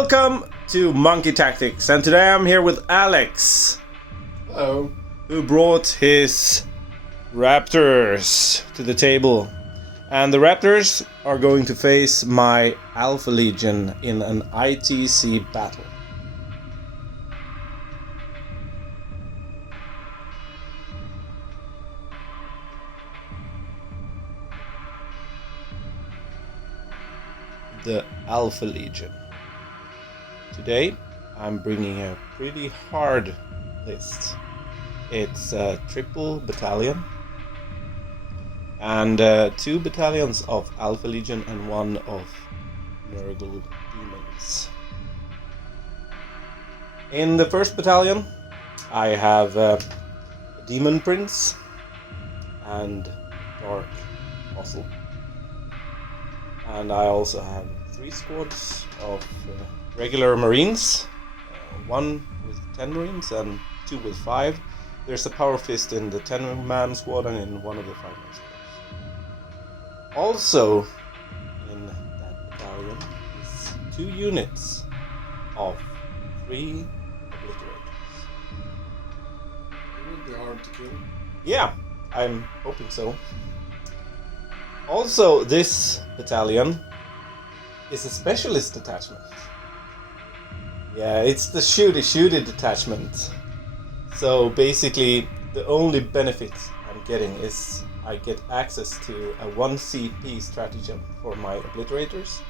Welcome to Monkey Tactics, and today I'm here with Alex. Hello. Who brought his Raptors to the table. And the Raptors are going to face my Alpha Legion in an ITC battle. The Alpha Legion. Today I'm bringing a pretty hard list. It's a triple battalion and 2 battalions of Alpha Legion and 1 of Nurgle Demons. In the first battalion I have Demon Prince and Dark Apostle. And I also have 3 squads of regular Marines, 1 with 10 Marines and 2 with 5. There's a Power Fist in the 10-man squad and in one of the 5-man squads. Also in that battalion is 2 units of 3 Obliterators. It would be hard to kill. Yeah, I'm hoping so. Also, this battalion is a specialist detachment. Yeah, it's the shooty detachment. So basically, the only benefit I'm getting is I get access to a 1 CP stratagem for my Obliterators.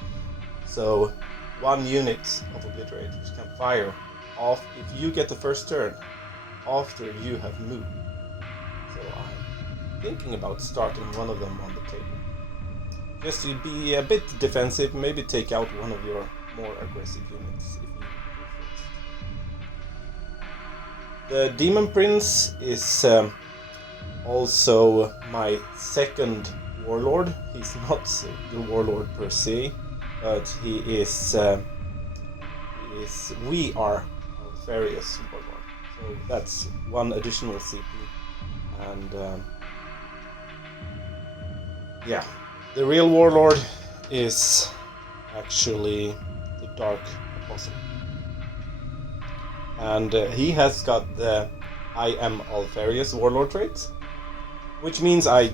So 1 unit of Obliterators can fire off if you get the first turn after you have moved. So I'm thinking about starting one of them on the table. Just to be a bit defensive, maybe take out one of your more aggressive units if you go first. The Demon Prince is also my second warlord. He's not the warlord per se, but he is we are Alfarius warlord. So that's 1 additional CP, and yeah. The real warlord is actually the Dark Apostle. And he has got the I am Alfarius warlord trait, which means I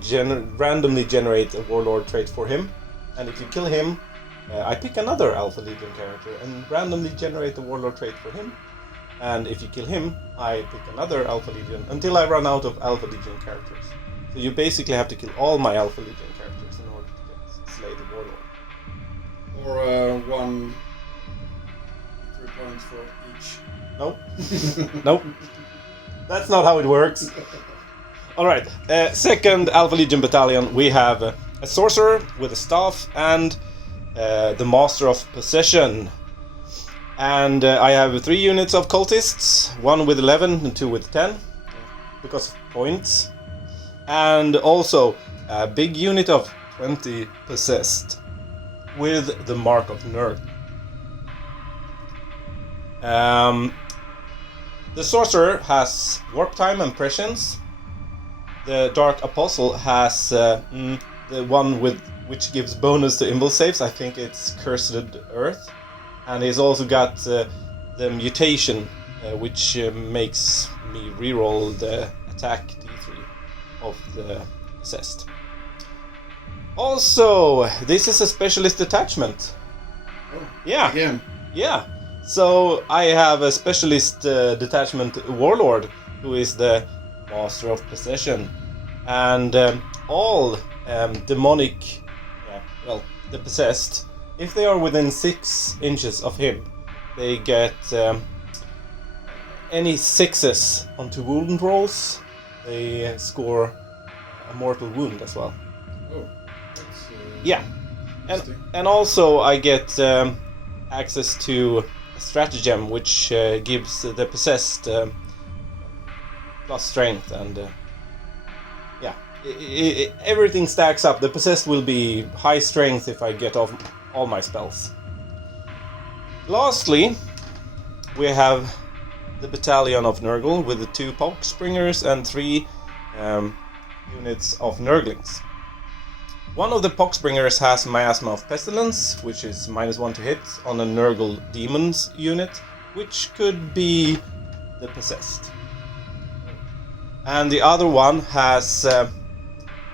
randomly generate a warlord trait for him. And if you kill him, I pick another Alpha Legion character and randomly generate the warlord trait for him. And if you kill him, I pick another Alpha Legion until I run out of Alpha Legion characters. So you basically have to kill all my Alpha Legion characters in order to get slay the warlord. Or 1 3 points for each. Nope. Nope. That's not how it works. Alright, second Alpha Legion battalion, we have a sorcerer with a staff and the Master of Possession. And I have 3 units of cultists, 1 with 11 and 2 with 10, because of points. And also a big unit of 20 possessed with the Mark of Nerd. The sorcerer has warp time and prescience. The Dark Apostle has the one with which gives bonus to invul saves. I think it's Cursed Earth, and he's also got the mutation, which makes me reroll the attack d3 of the possessed. Also, this is a specialist detachment. Oh, yeah. Again. Yeah. So I have a specialist detachment warlord who is the Master of Possession, and all demonic, the possessed, if they are within 6 inches of him, they get any 6s onto wound rolls. They score a mortal wound as well. Oh, that's yeah, and also I get access to a stratagem which gives the possessed plus strength, and yeah, everything stacks up. The possessed will be high strength if I get off all my spells. Lastly, we have the battalion of Nurgle with the 2 Pox Springers and 3 units of Nurglings. One of the Poxbringers has Miasma of Pestilence, which is -1 to hit on a Nurgle Demons unit, which could be the Possessed. And the other one has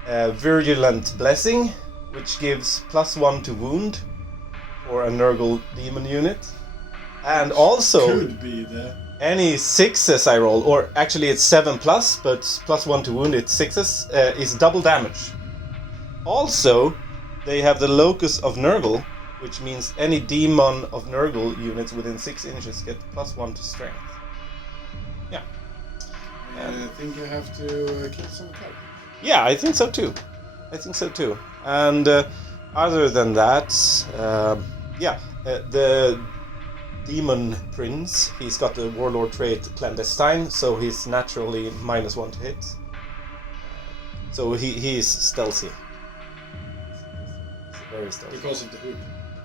Virulent Blessing, which gives +1 to wound for a Nurgle Demon unit. And also, Could be the... any 6s I roll, or actually it's 7+, but +1 to wound, it's 6s, is double damage. Also, they have the Locus of Nurgle, which means any demon of Nurgle units within 6 inches get +1 to strength. Yeah. I think you have to kill some characters. Yeah, I think so too. And other than that, the Demon Prince, he's got the Warlord trait Clandestine, so he's naturally -1 to hit. So he's stealthy. He's very stealthy. Because of the hood.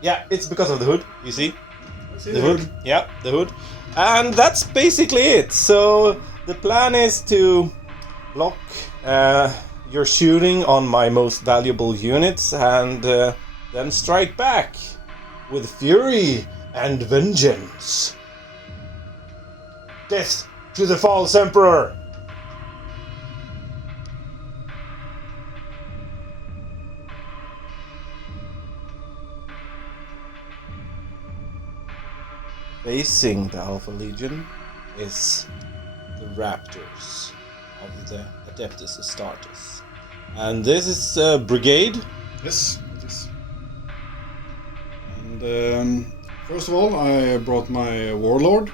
Yeah, it's because of the hood, you see? I see The hood. Yeah, the hood. And that's basically it. So the plan is to lock your shooting on my most valuable units and then strike back with fury and vengeance. Death to the false emperor! Facing the Alpha Legion is the Raptors of the Adeptus Astartes. And this is a brigade. Yes, it is. And first of all, I brought my Warlord,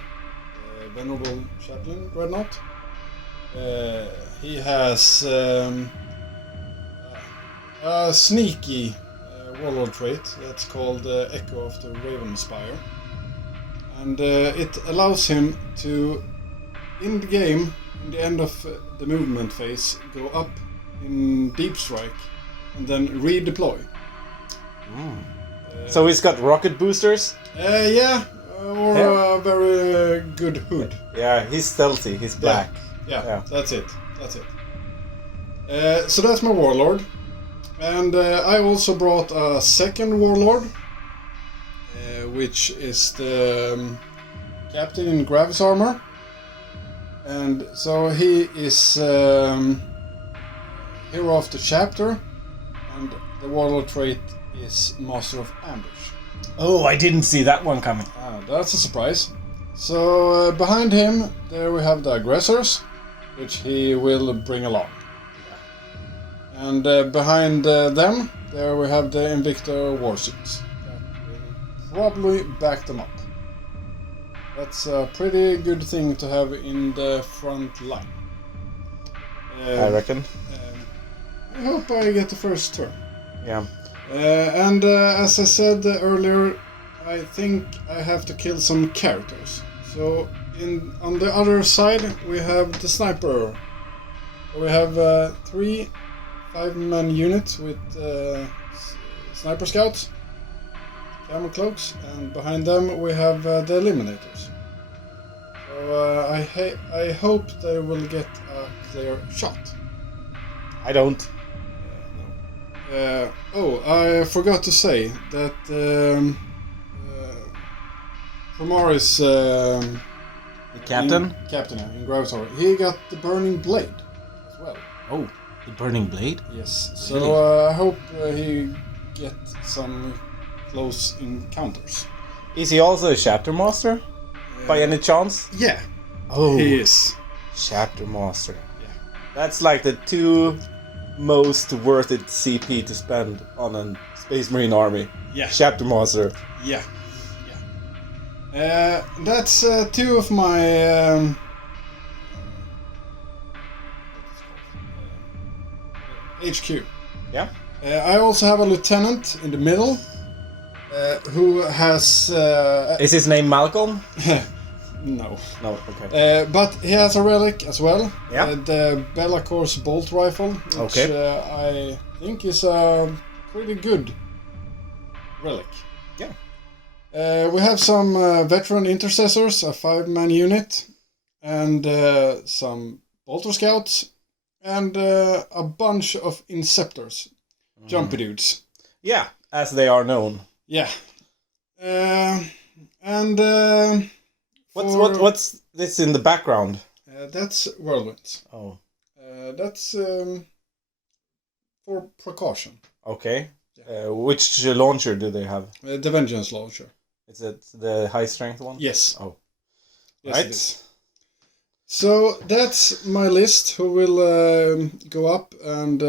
Venerable Chaplain Dreadnought. He has a sneaky Warlord trait that's called Echo of the Raven Spire. And it allows him to, in the game, in the end of the movement phase, go up in Deep Strike and then redeploy. So he's got rocket boosters? Yeah, or Yeah. a very good hood. Yeah, he's stealthy, he's black. Yeah, that's it. So that's my Warlord. And I also brought a second Warlord, which is the Captain in Gravis Armor. And so he is Hero of the Chapter, and the Warlord trait is Master of Ambush. Oh, I didn't see that one coming. That's a surprise. So behind him, there we have the Aggressors, which he will bring along. And behind them, there we have the Invictor Warsuits. That will probably back them up. That's a pretty good thing to have in the front line. I reckon. I hope I get the first turn. Yeah. And as I said earlier, I think I have to kill some characters. So on the other side, we have the sniper. We have 3 5-man units with sniper scouts, camel cloaks, and behind them we have the eliminators. So I hope they will get a clear shot. I don't. I forgot to say that Promaris, The captain? Captain in Gravitar, he got the Burning Blade as well. Oh, the burning blade? Yes, so Really? I hope he get some close encounters. Is he also a chapter master? By any chance? Yeah, Oh, he is. chapter master. Yeah. That's like the 2 most worth it CP to spend on a Space Marine army. Yeah. Chapter master. Yeah. That's 2 of my HQ. Yeah. I also have a lieutenant in the middle who has Is his name Malcolm? no, No, okay. but he has a relic as well. Yeah. The Bellacor's bolt rifle, which Okay. I think is a pretty good relic. Yeah. We have some veteran intercessors, a 5-man unit, and some bolter scouts, and a bunch of inceptors. Jumpy dudes. Yeah, as they are known. Yeah. And what's this in the background? that's whirlwinds. Oh. That's for precaution. Okay. Yeah. Which launcher do they have? The Vengeance launcher. Is it the high strength one? Yes. Oh. Yes, right. it is. So that's my list. Who will go up and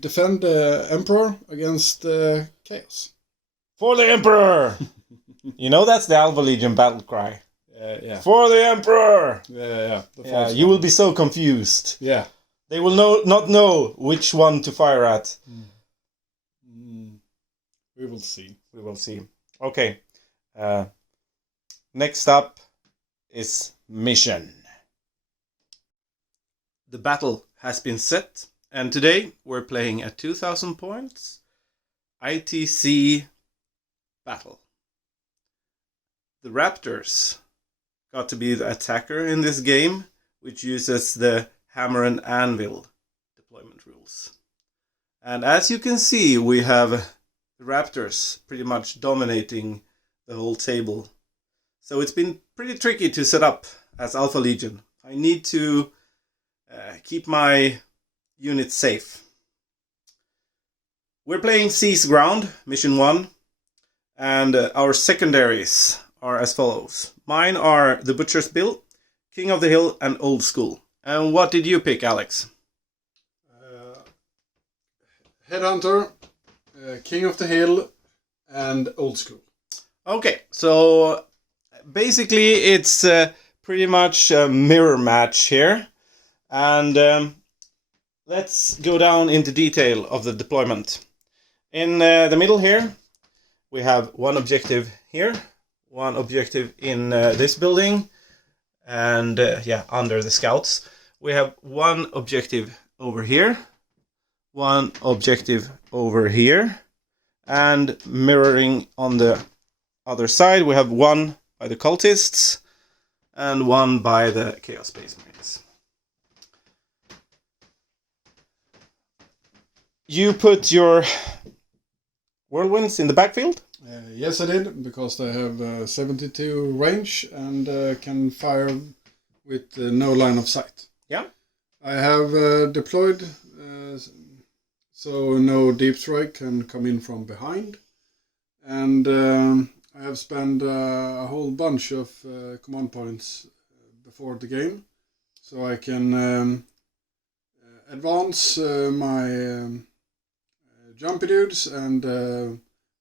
defend the Emperor against Chaos? For the Emperor! You know that's the Alpha Legion battle cry. Yeah. For the Emperor! Yeah. You will be so confused. Yeah. They will not know which one to fire at. We will see. We will see. Okay. Next up is Mission. The battle has been set, and today we're playing a 2000 points ITC battle. The Raptors got to be the attacker in this game, which uses the hammer and anvil deployment rules. And as you can see, we have the Raptors pretty much dominating the whole table. So it's been pretty tricky to set up as Alpha Legion. I need to keep my units safe. We're playing Sieze Ground, Mission 1, and our secondaries are as follows. Mine are the Butcher's Bill, King of the Hill, and Old School. And what did you pick, Alex? Headhunter, King of the Hill, and Old School. Okay, so basically it's pretty much a mirror match here. And let's go down into detail of the deployment. In the middle here, we have one objective here, one objective in this building, and under the scouts. We have one objective over here, one objective over here, and mirroring on the other side, we have one by the cultists and one by the Chaos Space Marines. You put your whirlwinds in the backfield? Yes, I did, because they have 72 range and can fire with no line of sight. Yeah. I have deployed so no deep strike can come in from behind. And I have spent a whole bunch of command points before the game, so I can advance my jumpy dudes and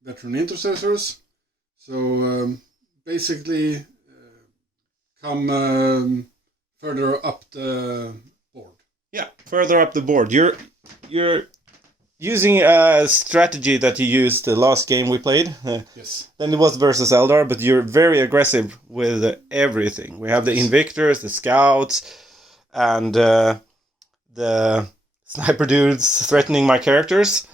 veteran intercessors. So basically come further up the board. Yeah, further up the board. You're using a strategy that you used the last game we played. Yes. Then it was versus Eldar, but you're very aggressive with everything. We have the Invictors, the Scouts, and the Sniper dudes threatening my characters.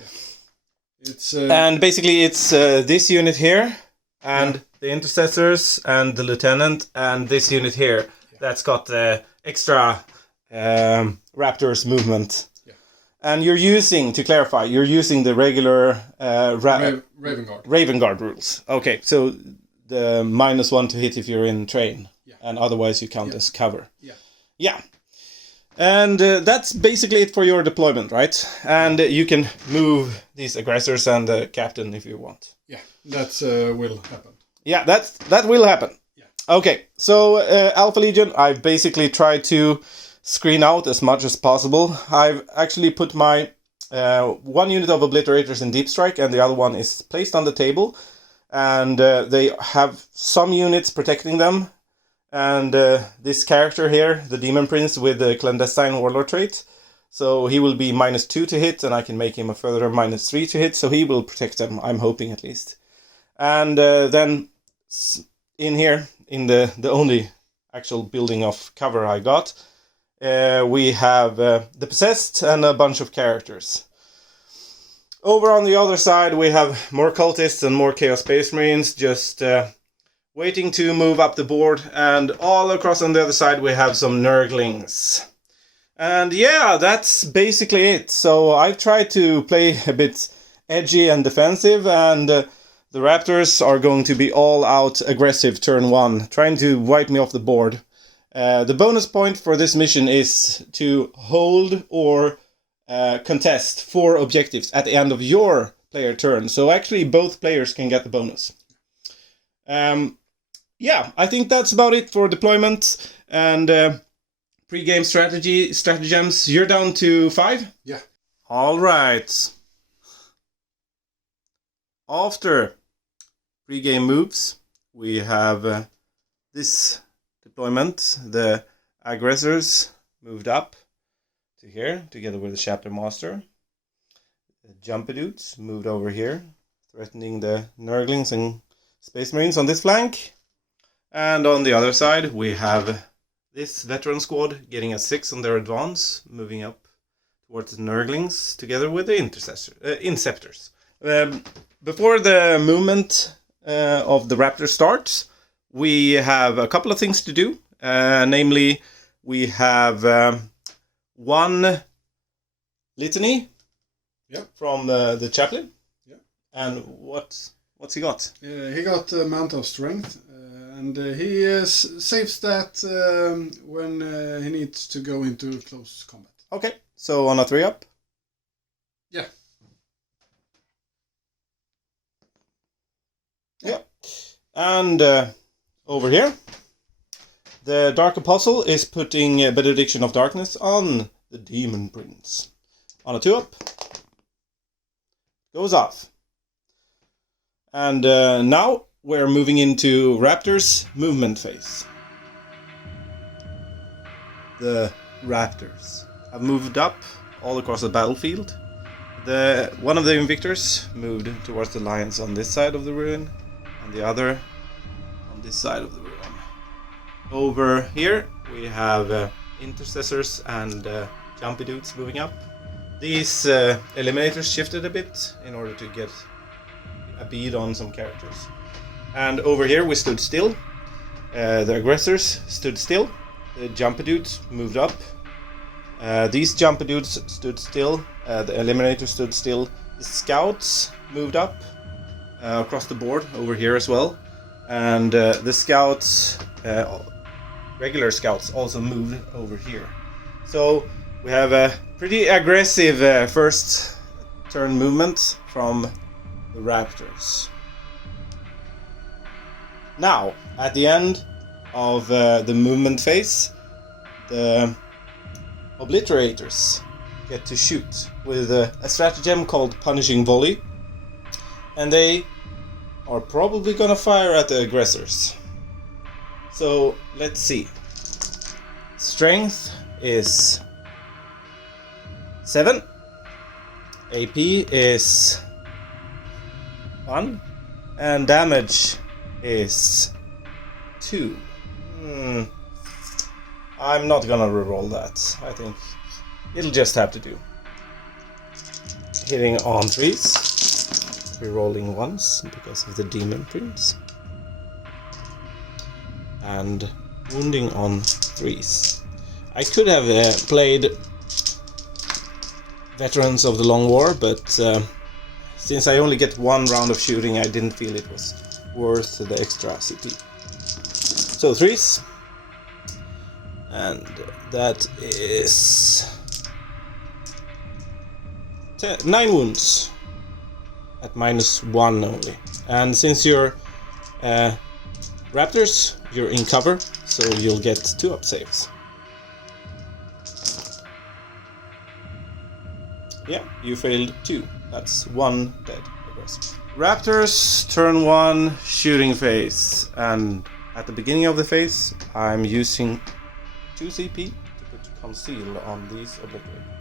It's and basically it's this unit here, and the Intercessors, and the Lieutenant, and this unit here. That's got the extra Raptors movement. And you're using, to clarify, you're using the regular Raven Guard. Raven Guard rules. Okay, so the -1 to hit if you're in train, and otherwise you count as cover. Yeah. And that's basically it for your deployment, right? And you can move these aggressors and the captain if you want. Yeah, that will happen. Yeah, that will happen. Yeah. Okay, so Alpha Legion, I've basically tried to screen out as much as possible. I've actually put my one unit of Obliterators in Deep Strike, and the other one is placed on the table. And they have some units protecting them. And this character here, the Demon Prince with the Clandestine Warlord trait, so he will be -2 to hit, and I can make him a further -3 to hit, so he will protect them, I'm hoping at least. And then in here, in the only actual building of cover I got, we have the Possessed and a bunch of characters. Over on the other side, we have more cultists and more Chaos Space Marines, just waiting to move up the board, and all across on the other side we have some Nurglings. And yeah, that's basically it. So I've tried to play a bit edgy and defensive, and the Raptors are going to be all out aggressive turn 1, trying to wipe me off the board. The bonus point for this mission is to hold or contest 4 objectives at the end of your player turn. So actually both players can get the bonus. Yeah, I think that's about it for deployment and pre-game stratagems. You're down to 5? Yeah. All right. After pre-game moves, we have this deployment. The aggressors moved up to here, together with the chapter master. The jumpy dudes moved over here, threatening the Nurglings and Space Marines on this flank. And on the other side, we have this veteran squad getting a 6 on their advance, moving up towards the Nurglings, together with the Inceptors. Before the movement of the Raptor starts, we have a couple of things to do. Namely, we have one litany from the chaplain. Yeah. And what's he got? He got Mount of Strength, and he saves that when he needs to go into close combat. Okay, so on a 3-up? Yeah. Yeah. And over here, the Dark Apostle is putting Benediction of Darkness on the Demon Prince. On a 2-up, goes off. And now we're moving into Raptors' movement phase. The Raptors have moved up all across the battlefield. One of the Invictors moved towards the Lions on this side of the ruin, and the other on this side of the ruin. Over here we have Intercessors and Jumpy Dudes moving up. These Eliminators shifted a bit in order to get a bead on some characters. And over here we stood still. The Aggressors stood still. The Jumpy Dudes moved up. These Jumpy Dudes stood still. The Eliminators stood still. The Scouts moved up across the board over here as well. And the Scouts, regular Scouts, also moved over here. So we have a pretty aggressive first turn movement from the Raptors. Now, at the end of the movement phase, the Obliterators get to shoot with a stratagem called Punishing Volley, and they are probably gonna fire at the aggressors. So let's see. Strength is 7. AP is 1. And damage is 2. I'm not gonna reroll that. I think it'll just have to do. Hitting on 3s. Rerolling once because of the Demon Prince. And wounding on 3s. I could have played Veterans of the Long War, but since I only get 1 round of shooting, I didn't feel it was worth the extra CP. So 3s. And that is 9 wounds at -1 only. And since you're Raptors, you're in cover, so you'll get 2-up saves. Yeah, you failed 2. That's 1 dead aggressor. Raptors, turn 1, shooting phase. And at the beginning of the phase, I'm using 2 CP to put conceal on these Obliterators.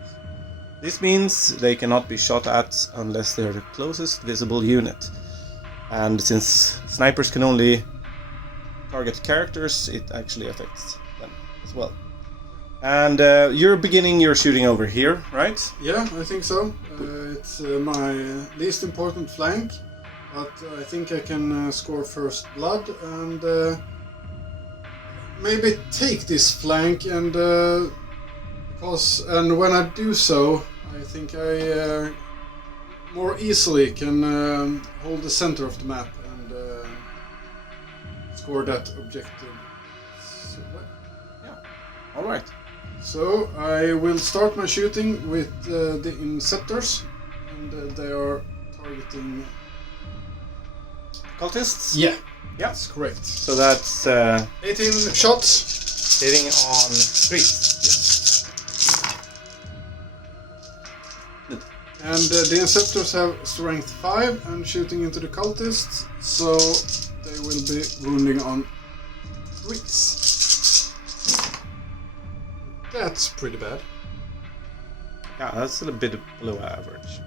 This means they cannot be shot at unless they're the closest visible unit. And since snipers can only target characters, it actually affects them as well. And you're beginning your shooting over here, right? Yeah, I think so. It's my least important flank, but I think I can score first blood and maybe take this flank, and when I do so, I think I more easily can hold the center of the map and score that objective. So, Yeah. All right. So I will start my shooting with the Inceptors, and they are targeting Cultists. Yeah, Yeah. that's correct. So that's 18 shots. hitting on 3. Yes. And the Inceptors have strength 5 and shooting into the cultists, so they will be wounding on 3s. That's pretty bad. Yeah, that's a bit below average.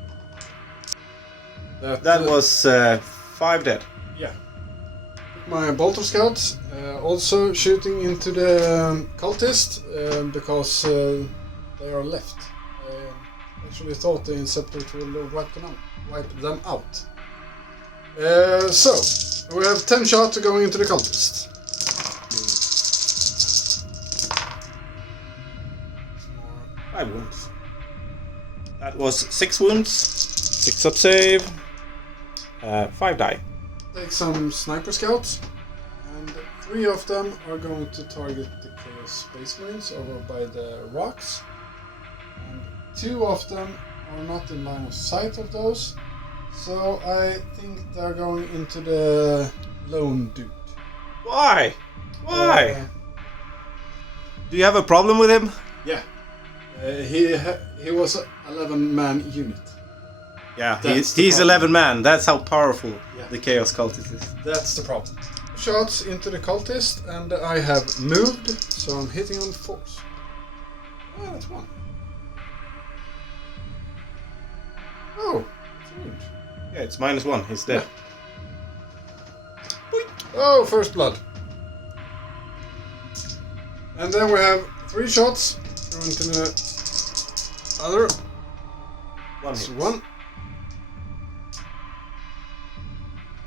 That was 5 dead. Yeah. My bolter scouts also shooting into the cultist because they are left. I actually thought the Inceptor will wipe them out. So we have 10 shots going into the cultist. 5 wounds. That was 6 wounds. 6 up save. 5 die. Take some sniper scouts, and 3 of them are going to target the Chaos Space Marines over by the rocks, and 2 of them are not in line of sight of those, so I think they're going into the lone dude. Why? Why? Do you have a problem with him? Yeah, he was an 11-man unit. Yeah, That's the he's problem. 11 man. That's how powerful Yeah. the Chaos Cultist is. That's the problem. Shots into the cultist, and I have moved, so I'm hitting on force. Oh, that's 1. Oh, it's a wound. Yeah, it's -1. He's dead. Oh, first blood. And then we have 3 shots going to the other. One That's hit. 1.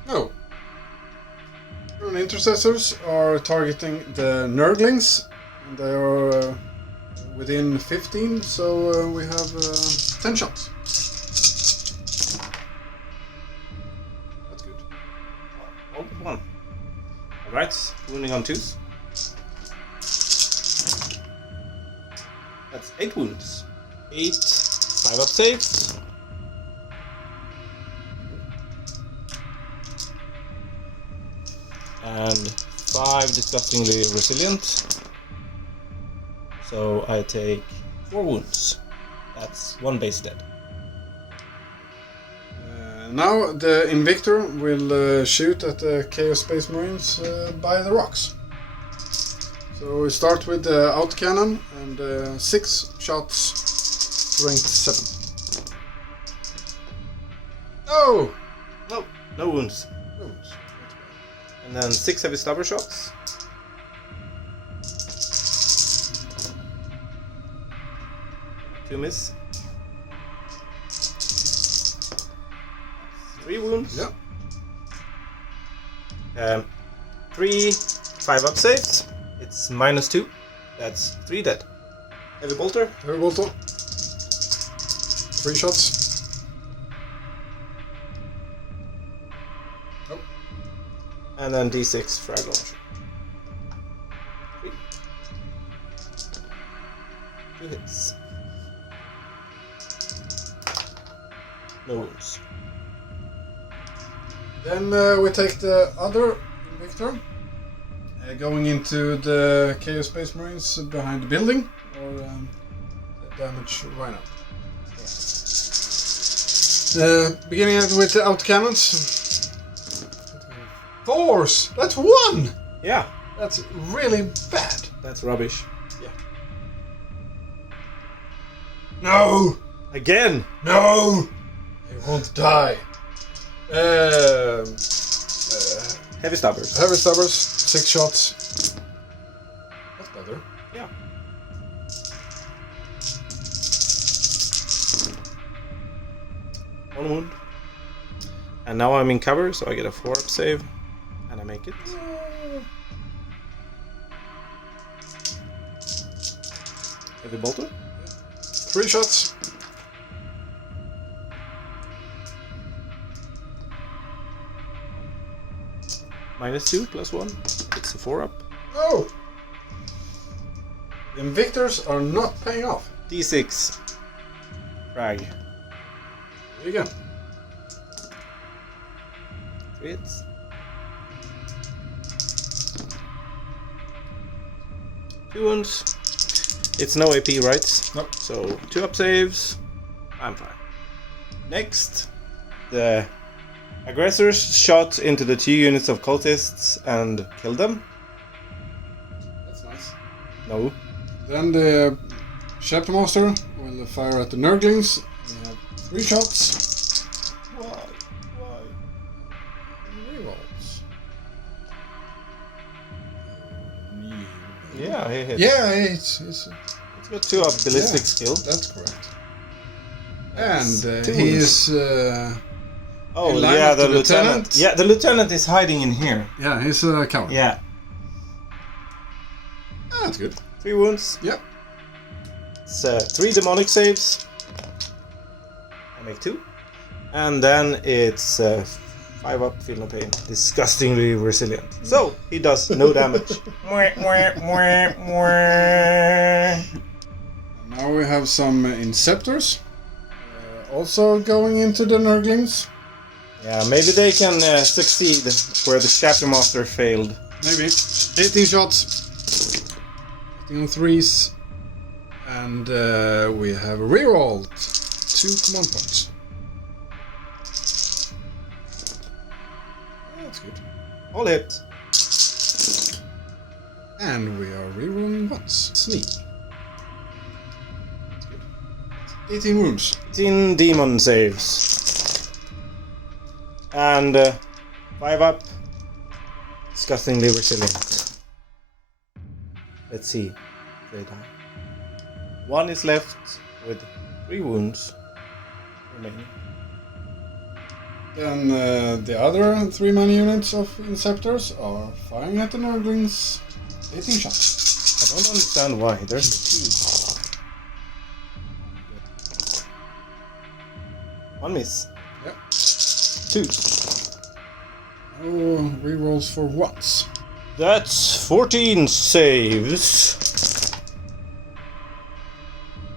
No. And intercessors are targeting the Nurglings, and they are within 15, so we have 10 shots. That's good. Oh, 1. Alright, wounding on 2s. That's 8 wounds. 8, 5 up saves. And 5 disgustingly resilient. So I take 4 wounds. That's 1 base dead. Now the Invictor will shoot at the Chaos Space Marines by the rocks. So we start with the autocannon and 6 shots, strength 7. Oh! No, no wounds. No, that's bad. And then 6 heavy stubber shots. Two miss. 3 wounds. Yeah. 3 5 up saves. It's -2. That's 3 dead. Heavy bolter. Heavy bolter. 3 shots. Oh. And then D6 frag launcher. 3. 2 hits. No wounds. Then we take the other Invictor, going into the Chaos Space Marines behind the building, or damage right now. Beginning with the autocannons. Force! That's 1! Yeah, That's really bad. that's rubbish. No! Again! No! I won't die. Heavy stubbers. Heavy stubbers, 6 shots. That's better. Yeah. One wound. And now I'm in cover, so I get a 4 up save. And I make it. Heavy bolter. 3 shots. -2 +1. It's a 4-up. Oh! The Invictors are not paying off. D6. Frag. There you go. 3 hits. 2 wounds. It's no AP, right? Nope. So 2 up saves. I'm fine. Next, the aggressors shot into the 2 units of cultists and killed them. That's nice. No. Then the Chapter Master will fire at the Nurglings. We have 3 shots. Why? Rerolls. Yeah, he hit. Yeah, it's It's got 2 up ballistic skill. that's correct. And 2 he wounds. is. Oh, in line yeah, of the the lieutenant. lieutenant. Yeah, the lieutenant is hiding in here. Yeah, he's a coward. Yeah. Ah, that's good. 3 wounds. Yeah. It's 3 demonic saves. I make 2. And then it's 5 up, feel no pain. Disgustingly resilient. So, he does no damage. Now we have some Inceptors. Also going into the Nurglings. Yeah, maybe they can succeed where the Chapter Master failed. Maybe. 18 shots. 18 on 3s. And we have rerolled 2 command points. That's good. All hit. And we are rerolling once. Sneak. That's good. 18 wounds. 18 demon saves. And 5 up. Disgustingly resilient. Let's see if they die. 1 is left with 3 wounds remaining. Then the other 3-man units of Inceptors are firing at the Nurglings. 18 shots. I don't understand why. There's 2. 1 miss. Yep. 2. Oh, rerolls for once. That's 14 saves.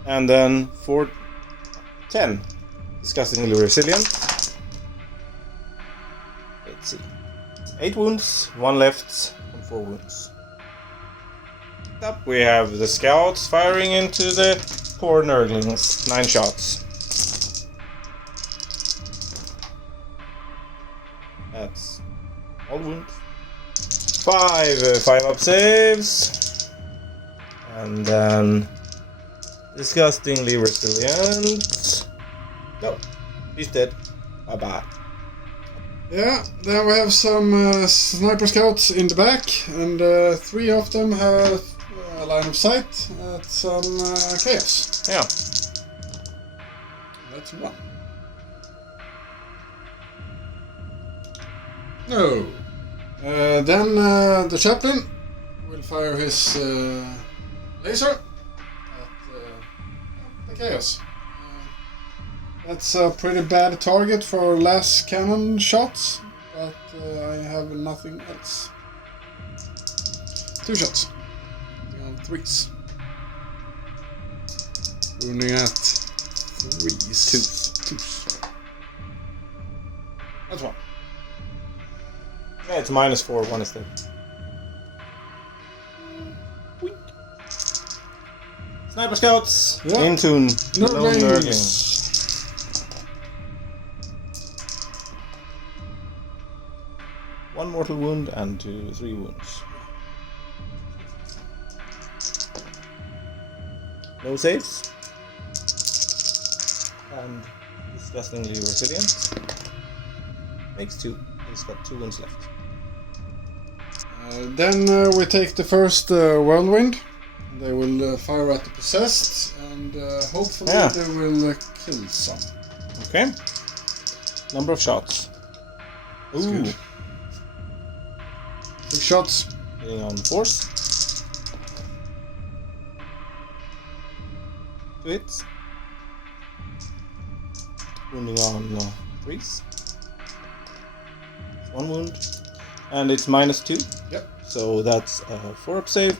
And then 10. Disgustingly resilient. Let's see. 8 wounds, 1 left, and 4 wounds. Up we have the scouts firing into the poor Nurglings. 9 shots. That's all wounds. 5 up saves. And then disgustingly resilient. No, he's dead. Bye bye. Yeah, then we have some sniper scouts in the back, and 3 of them have a line of sight at some chaos. Yeah. That's 1. No. Then the chaplain will fire his laser at the chaos. That's a pretty bad target for last cannon shots, but I have nothing else. 2 shots. On 3s. Wounding at 3s. 2s. That's 1. Yeah, it's -4, 1 is there. Sniper scouts in tune. Lone Nurglings. 1 mortal wound and 3 wounds. No saves. And disgustingly resilient. Makes 2. He's got 2 wounds left. Then we take the first whirlwind. They will fire at the possessed, and hopefully they will kill some. Okay. Number of shots. That's Ooh. good. 6 shots. Hitting on force. 2 hits. Wounding on 3s. 1 wound. and it's -2. Yep. So that's a 4-up save.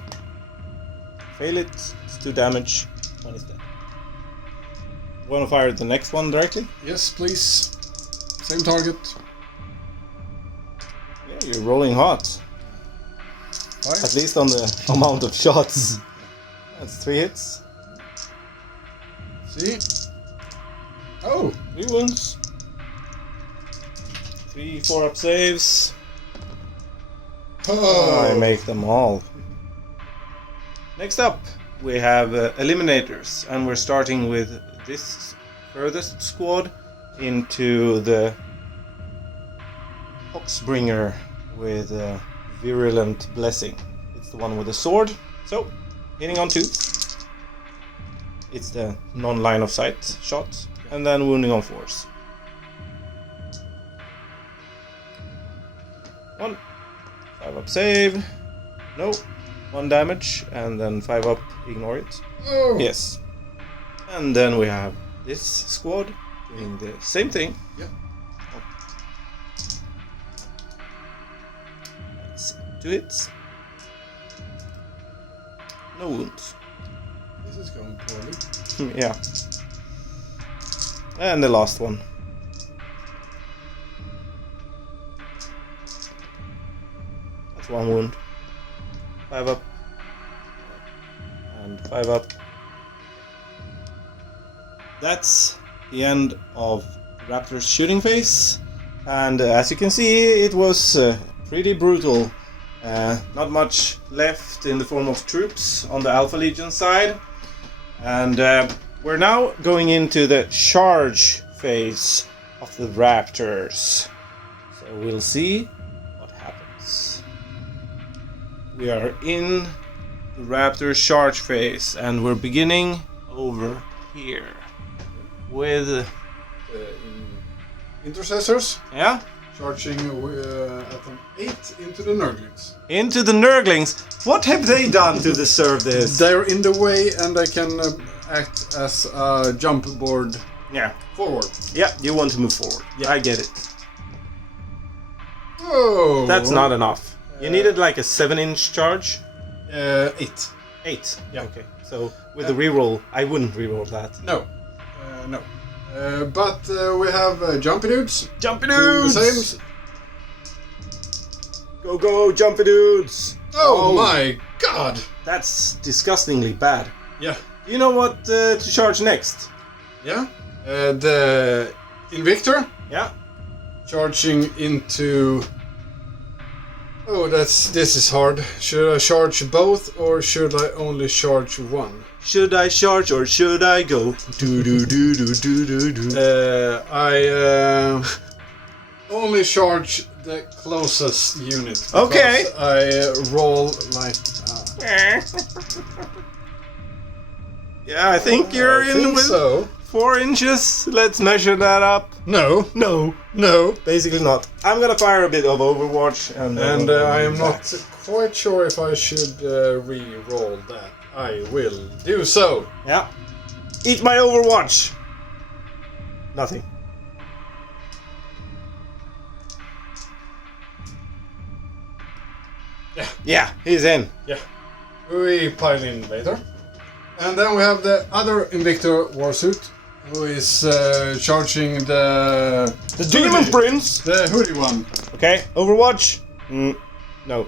Fail it, it's 2 damage, 1 is dead. Want to fire the next one directly? Yes, please. Same target. Yeah, you're rolling hot. 5. At least on the amount of shots. That's 3 hits. See? Oh! 3 wounds. 3 4-up saves. Oh! I make them all. Next up, we have eliminators, and we're starting with this furthest squad into the Oxbringer with a virulent blessing. It's the one with the sword. So, hitting on 2. It's the non-line of sight shot, and then wounding on 4s. 1 5-up save. No. 1 damage, and then 5-up, ignore it. Oh! Yes. And then we have this squad doing the same thing. Yeah. Let's see. 2 hits. No wounds. This is going poorly. Yeah. And the last one. That's 1 wound. 5-up. And 5-up. That's the end of Raptors' shooting phase. And as you can see, it was pretty brutal. Not much left in the form of troops on the Alpha Legion side. And we're now going into the charge phase of the Raptors. So we'll see what happens. We are in the Raptors charge phase, and we're beginning over here with Intercessors yeah, charging at an 8 into the Nurglings. into the Nurglings. What have they done to deserve this? They're in the way, and I can act as a jump board Yeah, forward. yeah, you want to move forward. Yeah. I get it. Oh! That's not enough. You needed like a 7-inch charge. 8. 8. Yeah. Okay. So with the reroll, I wouldn't reroll that. No. No. But we have Jumpy Dudes. Jumpy Doing dudes! the same. Go go, jumpy dudes! Oh my god! That's disgustingly bad. Yeah. Do you know what to charge next? Yeah. The Invictor Yeah. charging into. Oh, this is hard. Should I charge both, or should I only charge one? Should I charge or should I go? Do do do do do do do. I only charge the closest unit. because Okay. I roll like. Yeah, I think you're I in think with so. 4 inches. Let's measure that up. No, No, no. basically not. I'm gonna fire a bit of Overwatch and I am not quite sure if I should re-roll that. I will do so. Yeah. Eat my Overwatch. Nothing. Yeah. Yeah, he's in. Yeah. We pile in later. And then we have the other Invictor Warsuit, who is charging the Demon Prince. the hoodie one. Okay, Overwatch. No.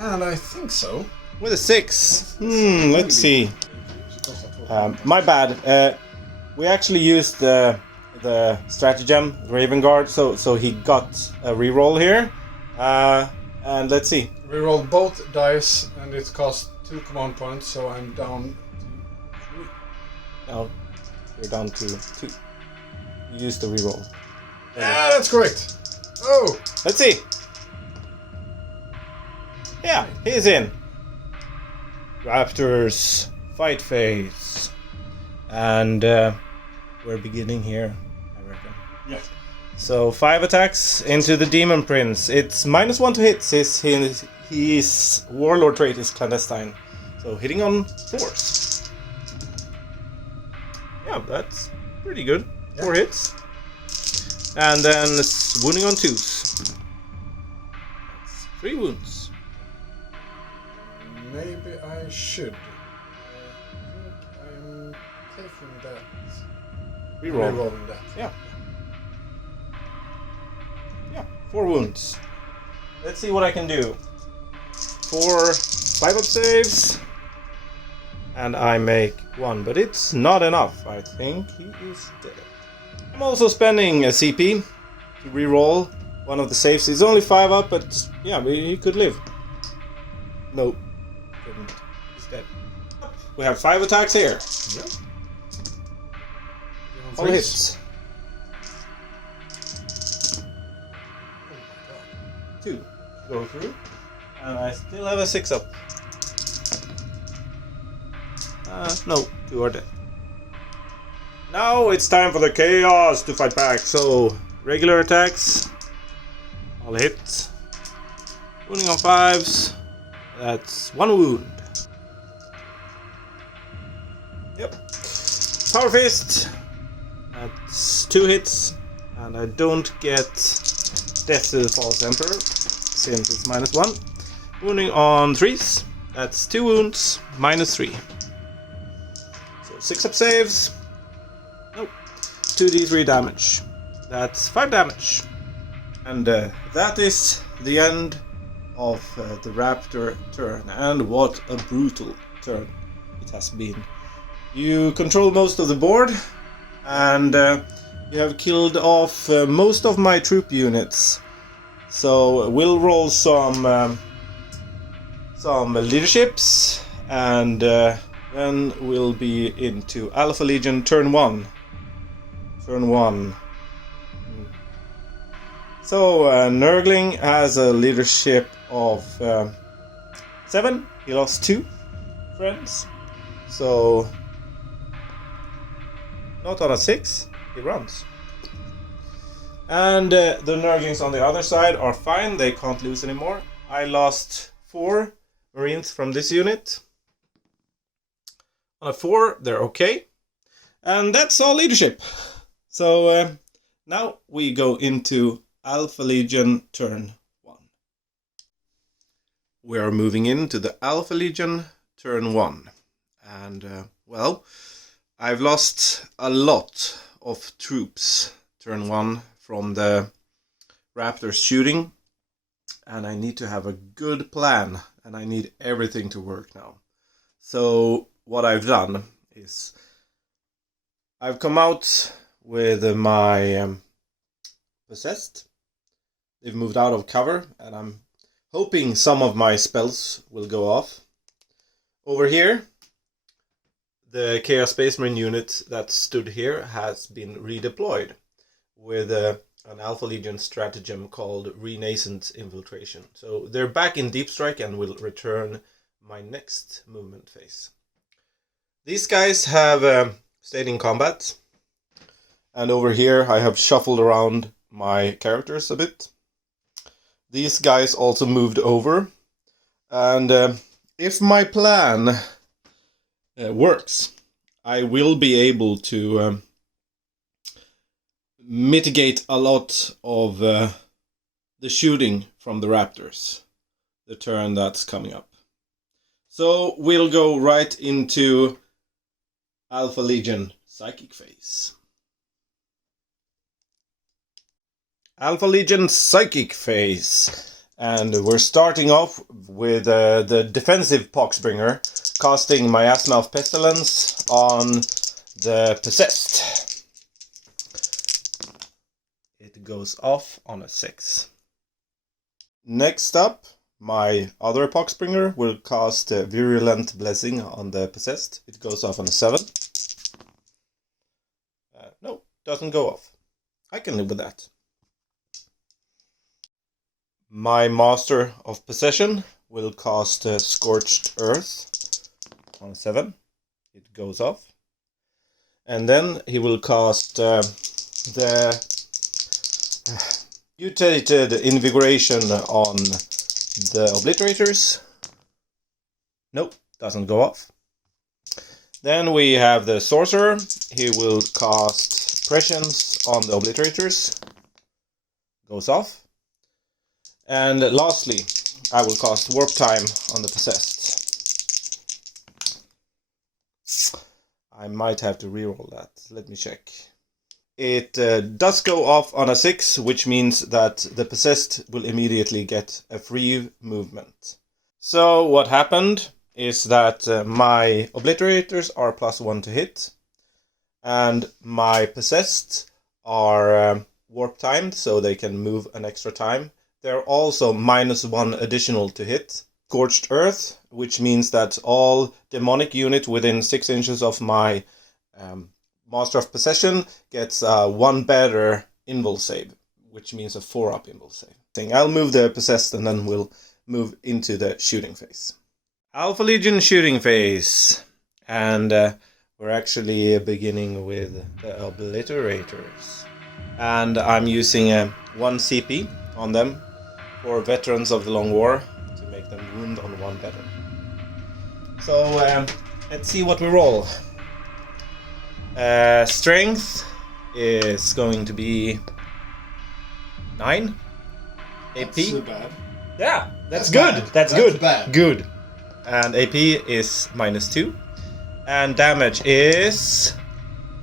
And I think so. With a 6. Let's see. My bad. We actually used the stratagem Raven Guard, so he got a reroll here. And let's see. We rolled both dice, and it cost 2 command points, so I'm down to 3. Now we're down to 2. You used the reroll. Yeah, that's correct. Oh! Let's see. Yeah, he's in. Raptors fight phase. And we're beginning here, I reckon. Yeah. So 5 attacks into the Demon Prince. It's -1 to hit since his Warlord trait is clandestine. So hitting on 4s. Yeah, that's pretty good. 4 hits. And then it's wounding on 2s. That's 3 wounds. Maybe I should. I think I'm taking that. Rerolling that. Yeah. Yeah, 4 wounds. Let's see what I can do. 4 5-up saves. And I make 1, but it's not enough. I think he is dead. I'm also spending a CP to reroll one of the saves. He's only 5-up, but yeah, he could live. Nope. Couldn't. He's dead. We have 5 attacks here. Yep. All hits. 2 go through. And I still have a 6-up. No, 2 are dead. Now it's time for the chaos to fight back. So, regular attacks. All hit. Wounding on 5s. That's 1 wound. Yep. Power Fist. That's 2 hits. And I don't get Death to the False Emperor, since it's -1. Wounding on 3s. That's 2 wounds, -3. So 6-up saves. Nope. 2d3 damage. That's 5 damage. And that is the end of the Raptor turn. And what a brutal turn it has been. You control most of the board, and you have killed off most of my troop units. So we'll roll some leaderships, and then we'll be into Alpha Legion turn 1. Turn 1. So Nurgling has a leadership of 7. He lost 2 friends. So not on a 6. He runs. And the Nurglings on the other side are fine. They can't lose anymore. I lost 4 Marines from this unit. On a 4, they're okay. And that's all leadership. So now we go into Alpha Legion turn 1. We are moving into the Alpha Legion turn 1. And, well, I've lost a lot of troops turn 1 from the Raptors shooting. And I need to have a good plan. And I need everything to work now. So what I've done is I've come out with my possessed. They've moved out of cover, and I'm hoping some of my spells will go off. Over here, the Chaos Space Marine unit that stood here has been redeployed with an Alpha Legion stratagem called Renascent Infiltration. So they're back in Deep Strike and will return my next movement phase. These guys have stayed in combat. And over here I have shuffled around my characters a bit. These guys also moved over. And if my plan works, I will be able to mitigate a lot of the shooting from the Raptors, the turn that's coming up. So we'll go right into Alpha Legion Psychic Phase. Alpha Legion Psychic Phase. And we're starting off with the defensive Poxbringer, casting Miasma of Pestilence on the Possessed. It goes off on a 6. Next up, my other Poxbringer will cast Virulent Blessing on the Possessed. It goes off on a 7. No, doesn't go off. I can live with that. My Master of Possession will cast Scorched Earth on 7. It goes off. And then he will cast the Mutated Invigoration on the Obliterators. Nope, doesn't go off. Then we have the Sorcerer. He will cast Prescience on the Obliterators. goes off. And lastly, I will cast Warp Time on the Possessed. I might have to reroll that. Let me check. It does go off on a 6, which means that the Possessed will immediately get a free movement. So what happened is that my Obliterators are +1 to hit, and my Possessed are warp timed, so they can move an extra time. They're also -1 additional to hit. Scorched Earth, which means that all demonic unit within 6 inches of my Master of Possession gets 1 better invul save, which means a 4-up invul save. I'll move the Possessed and then we'll move into the shooting phase. Alpha Legion shooting phase. And we're actually beginning with the Obliterators. And I'm using 1 CP on them for Veterans of the Long War to make them wound on 1 better. So let's see what we roll. Strength is going to be 9. AP. That's so bad. Yeah, that's Bad. good. That's That's good. bad. Good. And AP is -2. And damage is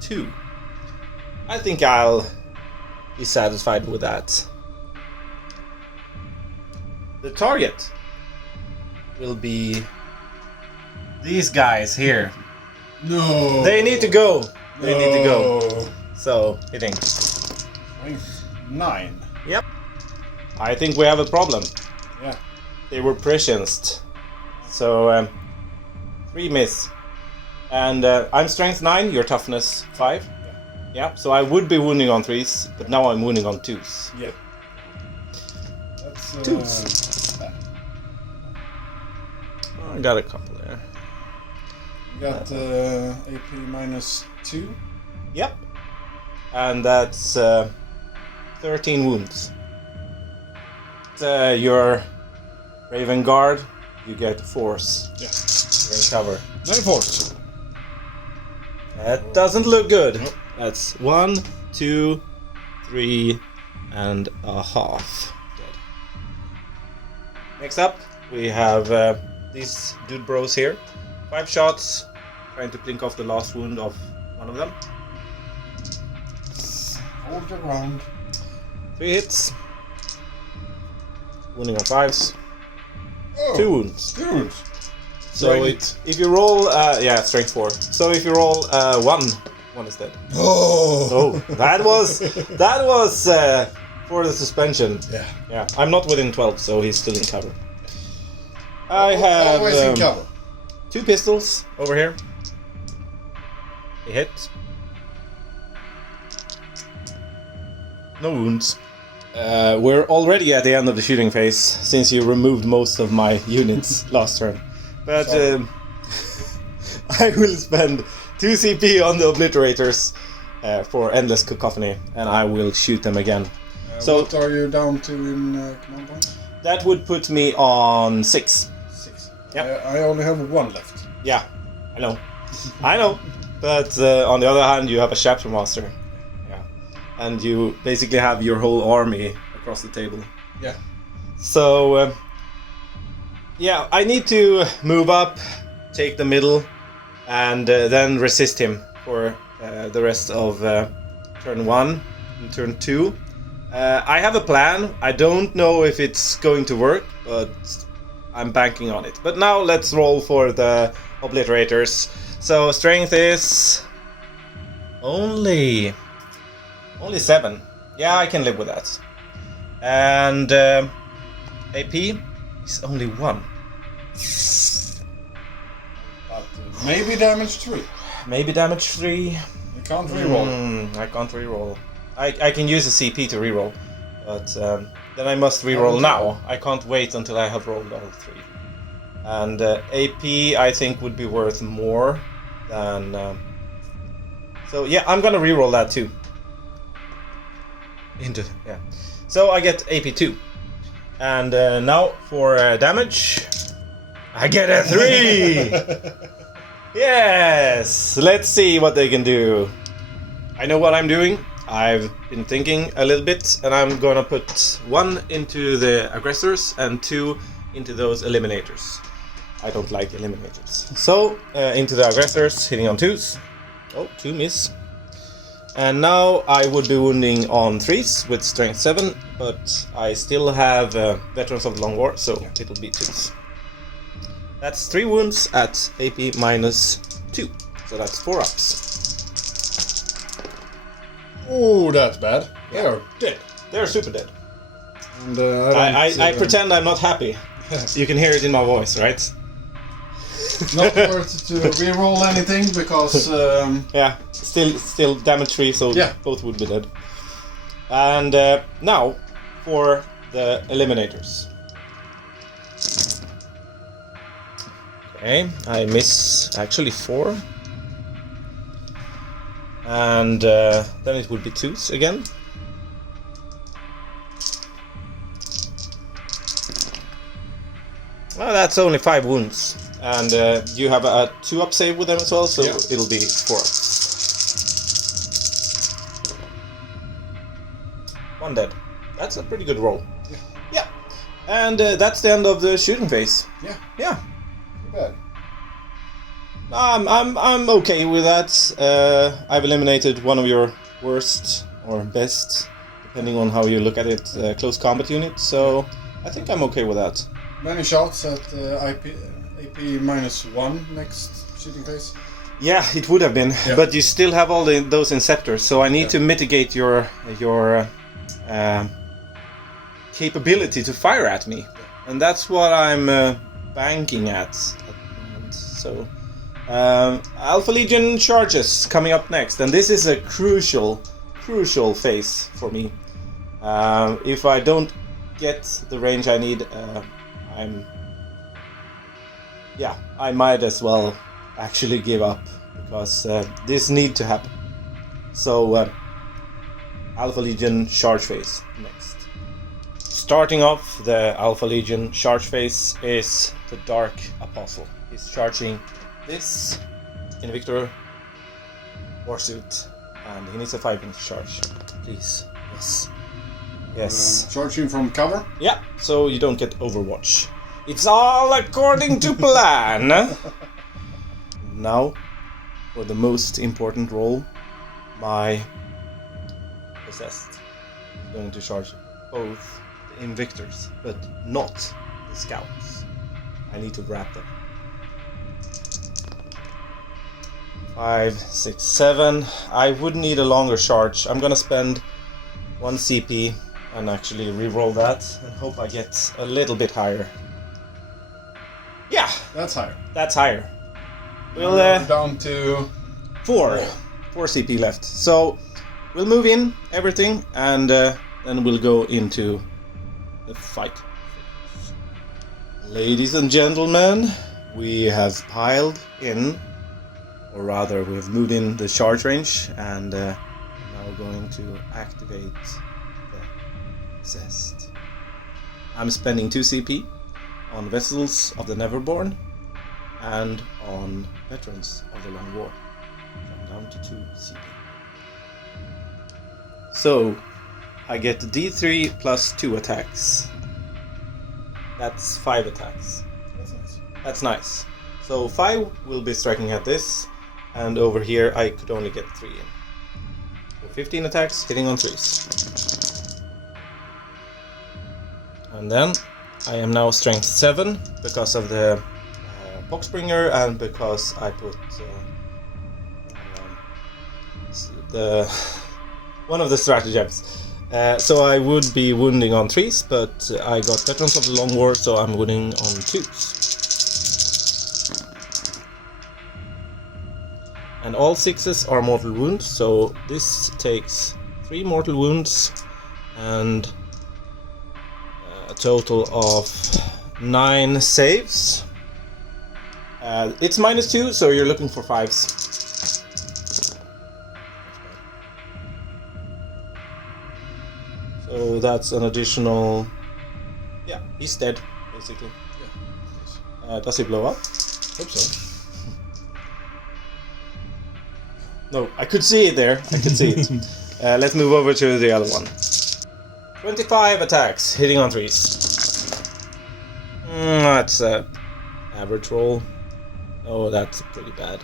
2. I think I'll be satisfied with that. The target will be these guys here. No. They need to go. They need to go. No. So, hitting. Strength 9. Yep. I think we have a problem. Yeah. They were prescienced. So, 3 miss. And I'm strength 9, your toughness 5. Yeah, so I would be wounding on 3s, but now I'm wounding on 2s. Yeah. That's 2s. bad. I got a couple there. You got AP -2. Yep. And that's 13 wounds. Your Raven Guard, you get force. Yeah. You're in cover. 9 force. That doesn't look good. Nope. That's 1, 2, 3 and a half. Dead. Next up, we have these dude bros here. 5 shots, trying to blink off the last wound of one of them. Hold your ground. 3 hits. Wounding on 5s. Oh, 2 wounds. Dude. So Strength. if you roll, strength 4. So if you roll 1 is dead. Oh. Oh, that was for the suspension. Yeah. Yeah, I'm not within 12, so he's still in cover. I have Always in cover. 2 pistols over here. A hit. No wounds. We're already at the end of the shooting phase, since you removed most of my units last turn. But I will spend 2 CP on the Obliterators for Endless Cacophony, and I will shoot them again. So what are you down to in command points? that would put me on 6. 6. Yep. I only have 1 left. Yeah, I know. I know. But on the other hand, you have a Chapter Master. Yeah. And you basically have your whole army across the table. Yeah. So, yeah, I need to move up, take the middle, and then resist him for the rest of turn 1 and turn 2. I have a plan. I don't know if it's going to work, but I'm banking on it. But now let's roll for the Obliterators. So strength is only 7. Yeah, I can live with that. And AP is only 1. But maybe damage 3. Maybe damage 3. You can't reroll. I can't reroll. I can use a CP to reroll, but then I must reroll now. I can't wait until I have rolled all 3. And AP I think would be worth more than. So yeah, I'm gonna reroll that too. So I get AP 2, and now for damage, I get a 3. Yes, let's see what they can do. I know what I'm doing. I've been thinking a little bit, and I'm gonna put 1 into the aggressors and 2 into those eliminators. I don't like eliminators. So, into the aggressors, hitting on 2s. Oh, 2 miss. And now I would be wounding on 3s with strength 7, but I still have Veterans of the Long War, so it'll be 2s. That's 3 wounds at AP minus 2, so that's 4 ups. Oh, that's bad. They are dead. They're super dead. And I pretend I'm not happy. You can hear it in my voice, right? Not worth to reroll anything because Yeah, still damage free, so Yeah. both would be dead. And now for the eliminators. Okay, I miss actually 4. And then it would be 2s again. Well, that's only 5 wounds. And you have a 2-up save with them as well, so Yeah. it'll be 4 ups. 1 dead. That's a pretty good roll. Yeah. And that's the end of the shooting phase. Yeah. Yeah. Too bad. I'm okay with that. I've eliminated one of your worst or best, depending on how you look at it, close combat unit. So I think I'm okay with that. Many shots at AP minus 1 next shooting phase. Yeah, it would have been, Yeah. but you still have all those inceptors, so I need to mitigate your capability to fire at me, and that's what I'm banking at the moment. So, Alpha Legion charges coming up next, and this is a crucial phase for me. If I don't get the range I need, I might as well actually give up, because this need to happen. So Alpha Legion charge phase next. Starting off the Alpha Legion charge phase is the Dark Apostle. He's charging this Invictor Warsuit, and he needs a 5-inch charge. Please, yes. Charging from cover. Yeah, so you don't get Overwatch. It's all according to plan. Now, for the most important role, my possessed is going to charge both the Invictors, but not the Scouts. I need to wrap them. 5, 6, 7. I would need a longer charge. I'm gonna spend 1 CP and actually re-roll that and hope I get a little bit higher. Yeah, That's higher. that's higher. We'll We're down to 4 CP left. So we'll move in everything, and then we'll go into the fight. Ladies and gentlemen, we have piled in, or rather we've moved in the charge range, and now we're going to activate the Zest. I'm spending 2 CP on Vessels of the Neverborn and on Veterans of the Long War. I'm down to 2 CP. So I get D3 plus 2 attacks. That's 5 attacks. That's nice. That's nice. So 5 will be striking at this, and over here I could only get 3 in. So 15 attacks, hitting on 3s. And then I am now strength 7 because of the Poxbringer, and because I put the one of the stratagems. So I would be wounding on 3s, but I got Veterans of the Long War, so I'm wounding on 2s. And all 6s are mortal wounds, so this takes 3 mortal wounds and a total of 9 saves. It's -2, so you're looking for 5s. So that's an additional... Yeah, he's dead, basically. Yeah. Does he blow up? Hope so. No, I could see it there. I could see it. Let's move over to the other one. 25 attacks, hitting on 3s. That's a average roll. Oh, that's pretty bad.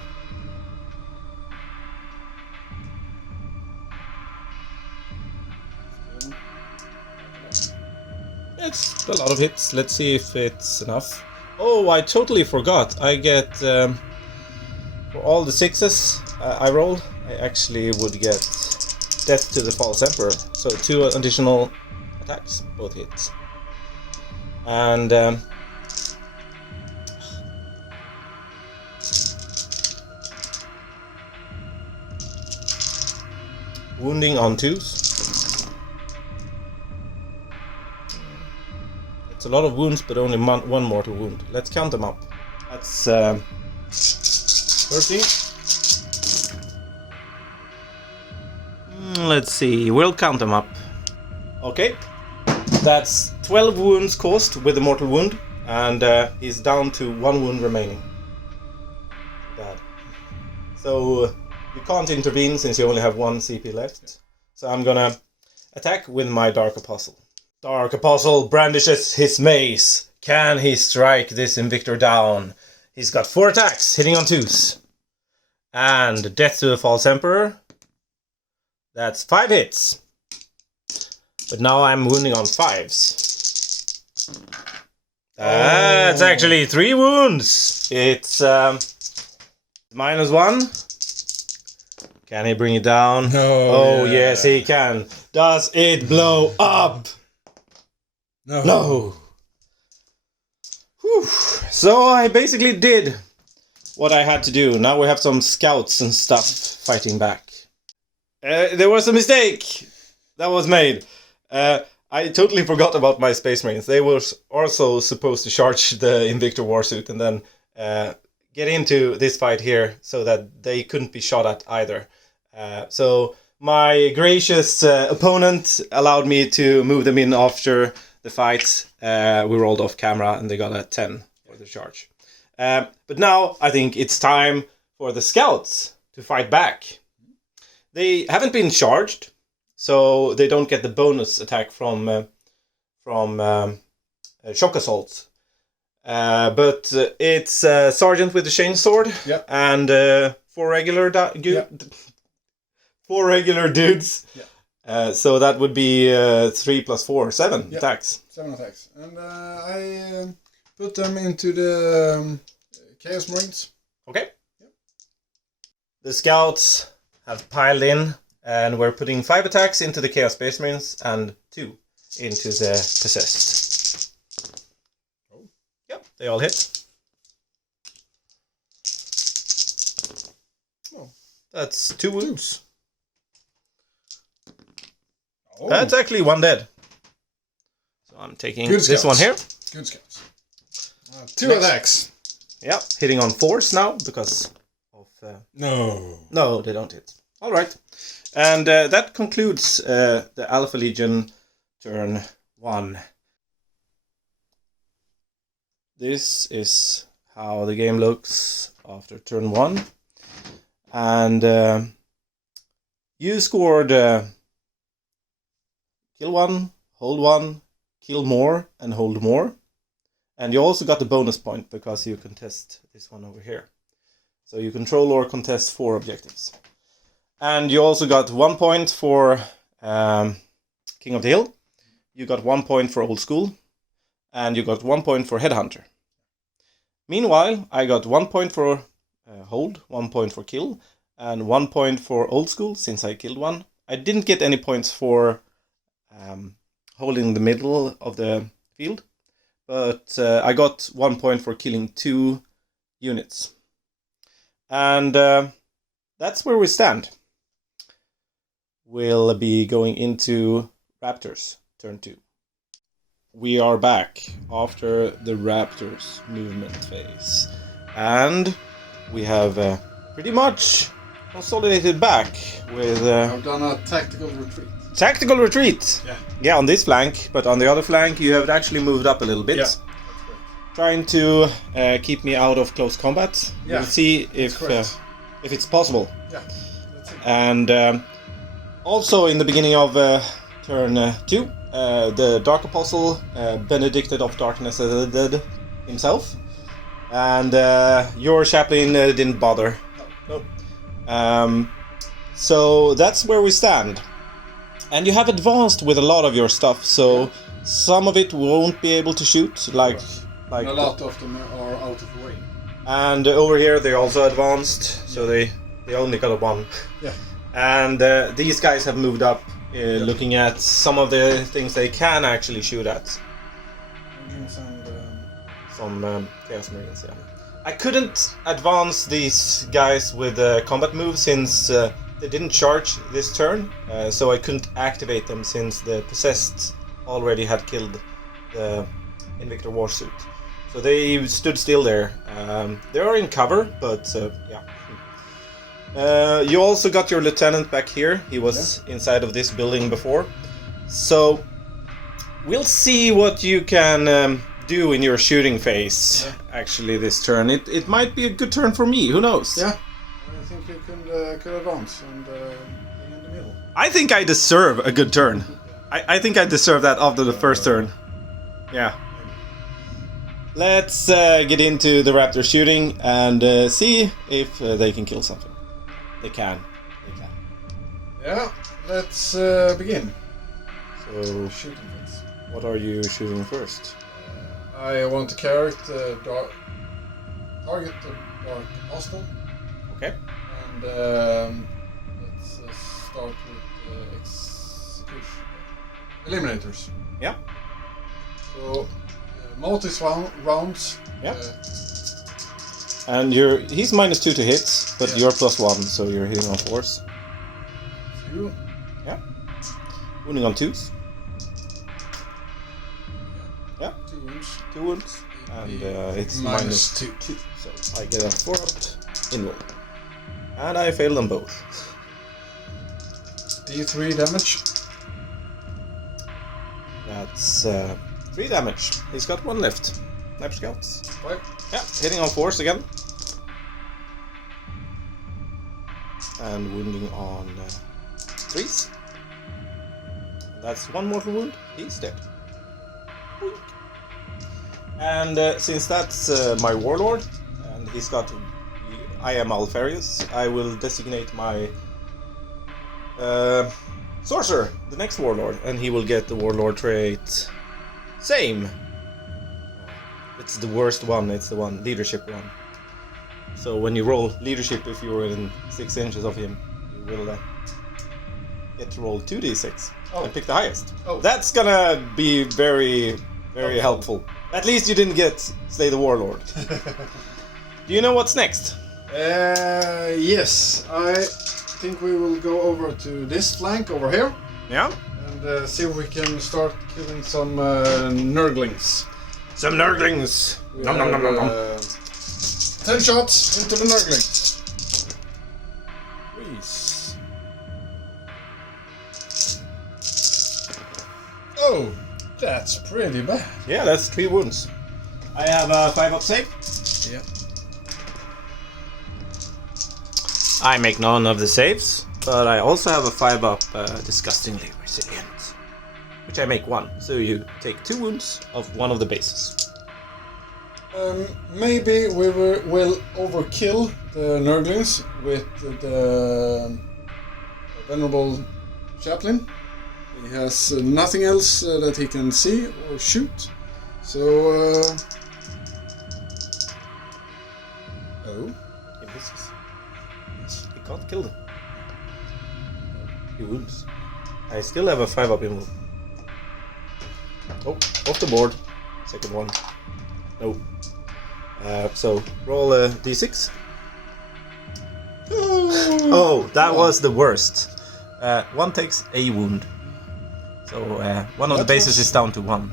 It's a lot of hits. Let's see if it's enough. Oh, I totally forgot. I get for all the 6s I rolled, I actually would get Death to the False Emperor. So 2 additional attacks, both hits. And wounding on 2s. It's a lot of wounds, but only one mortal wound. Let's count them up. That's 30. Let's see, we'll count them up. Okay, that's 12 wounds caused with a mortal wound, and he's down to 1 wound remaining. Bad. So you can't intervene since you only have 1 CP left. So I'm gonna attack with my Dark Apostle. Dark Apostle brandishes his mace. Can he strike this Invictor down? He's got 4 attacks, hitting on 2s. And Death to the False Emperor. That's 5 hits. But now I'm wounding on 5s. That's actually 3 wounds. It's -1. Can he bring it down? No. Oh, yes, he can. Does it blow up? No. No. Whew. So I basically did what I had to do. Now we have some scouts and stuff fighting back. There was a mistake that was made. I totally forgot about my Space Marines. They were also supposed to charge the Invictor Warsuit and then get into this fight here so that they couldn't be shot at either. So my gracious opponent allowed me to move them in after the fight. We rolled off camera and they got a 10 for the charge. But now I think it's time for the scouts to fight back. They haven't been charged, so they don't get the bonus attack from shock assaults. But it's Sergeant with the Chainsword, yeah, and 4 regular 4 regular dudes. Yeah. So that would be 3 + 4, 7 attacks. 7 attacks, and I put them into the Chaos Marines. Okay. Yep. The scouts have piled in, and we're putting 5 attacks into the Chaos Space Marines and 2 into the Possessed. Oh. Yep, they all hit. Oh, that's 2 wounds. Oh. That's actually 1 dead. So I'm taking this one here. Good scouts. 2 attacks. Yep, hitting on 4s now because of... No, they don't hit. All right. And that concludes the Alpha Legion turn 1. This is how the game looks after turn 1. And you scored kill 1, hold 1, kill more, and hold more. And you also got the bonus point because you contest this one over here. So you control or contest 4 objectives. And you also got 1 point for King of the Hill. You got 1 point for Old School. And you got 1 point for Headhunter. Meanwhile, I got 1 point for hold, 1 point for kill, and 1 point for Old School since I killed 1. I didn't get any points for holding the middle of the field. But I got 1 point for killing 2 units. And that's where we stand. We'll be going into Raptors, turn 2. We are back after the Raptors movement phase. And we have pretty much consolidated back with... I've done a tactical retreat. Tactical retreat! Yeah, on this flank, but on the other flank you have actually moved up a little bit. Yeah. Trying to keep me out of close combat. Yeah. We'll see if it's possible. Yeah. That's it. And Also, in the beginning of turn 2, the Dark Apostle, Benedicted of Darkness, dead himself. And your chaplain didn't bother. No. So that's where we stand. And you have advanced with a lot of your stuff, so some of it won't be able to shoot, like and a lot of them are out of the way. And over here they also advanced, so they only got a 1. Yeah. And these guys have moved up, looking at some of the things they can actually shoot at. Some Chaos Marines, yeah. I couldn't advance these guys with combat moves since they didn't charge this turn, so I couldn't activate them since the Possessed already had killed the Invictor Warsuit. So they stood still there. They are in cover, but yeah. You also got your lieutenant back here. He was inside of this building before. So we'll see what you can do in your shooting phase, actually, this turn. It might be a good turn for me, who knows? Yeah, I think you could advance and be in the middle. I think I deserve a good turn. I think I deserve that after the first turn. Yeah. Let's get into the Raptor shooting and see if they can kill something. They can. Yeah, let's begin. So, Shooting things. what are you shooting first? I want to target the Dark Apostle. Okay. And let's start with execution. Eliminators. Yeah. So, multi rounds. Yeah. And he's -2 to hits, but you're +1, so you're hitting on 4s. 2. Yeah. Wounding on 2s. Yeah. 2 wounds. 2 wounds. And it's -2. So I get a 4 up in roll. And I fail them both. D3 damage. That's 3 damage. He's got 1 left. Sniper scouts. Right. Yeah, hitting on 4s again. And wounding on 3s. That's 1 mortal wound. He's dead. Boink. And since that's my warlord, and he's got I am Alfarius, I will designate my sorcerer, the next warlord, and he will get the warlord trait. Same. It's the worst one. It's the one, leadership one. So when you roll leadership, if you're in 6 inches of him, you will get to roll 2d6 and pick the highest. That's gonna be very, very helpful. At least you didn't get Slay the Warlord. Do you know what's next? Yes, I think we will go over to this flank over here. Yeah? And see if we can start killing some Nurglings. Some Nurglings! Nom nom nom nom nom. 10 shots into the Nurglings. Please. Oh, that's pretty bad. Yeah, that's 3 wounds. I have a 5 up save. Yeah. I make none of the saves, but I also have a 5 up disgustingly resilient, which I make 1. So you take 2 wounds of one of the bases. Maybe we will overkill the Nurglings with the Venerable Chaplain. He has nothing else that he can see or shoot. So, oh. He misses. He can't kill them. He wounds. I still have a 5 up invul. Oh, off the board. Second one. No. So, roll a d6. Oh, that was the worst. 1 takes a wound. So, one of the bases is down to 1.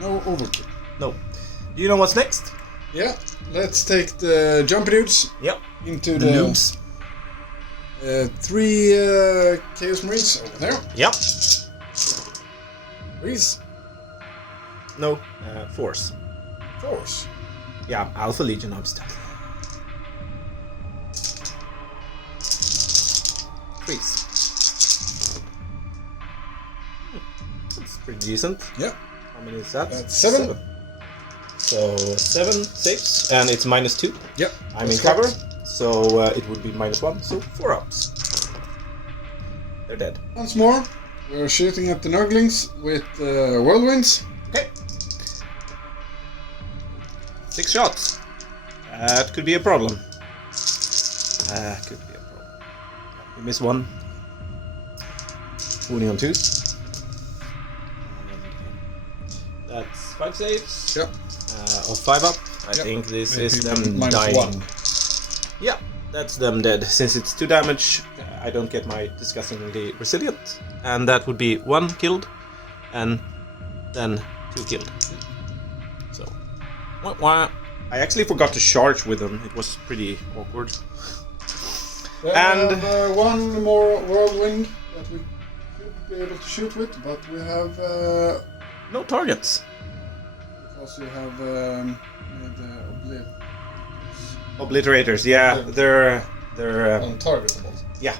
No overkill. No. Do you know what's next? Yeah, let's take the jumpy dudes. Yep. Into the noobs. 3 Chaos Marines over there. Yep. Freeze. No, force. Force. Yeah, Alpha Legion obstacle. Freeze. pretty decent. Yeah. How many is that? That's 7. So 7 saves, and it's -2. Yep. I'm in cover, so it would be -1, so 4 ups. They're dead. Once more, we're shooting at the Nuglings with whirlwinds. Okay. 6 shots. That could be a problem. We miss 1. Wounding on 2. And that's 5 saves. Yep. Of 5 up. I think this is them dying. -1. Yeah, that's them dead. Since it's 2 damage, I don't get my disgustingly resilient. And that would be 1 killed, and then 2 killed. So, I actually forgot to charge with them. It was pretty awkward. We And have 1 more whirlwind that we should be able to shoot with, but we have no targets. because you have made Obliterators, yeah, they're untargetable. yeah,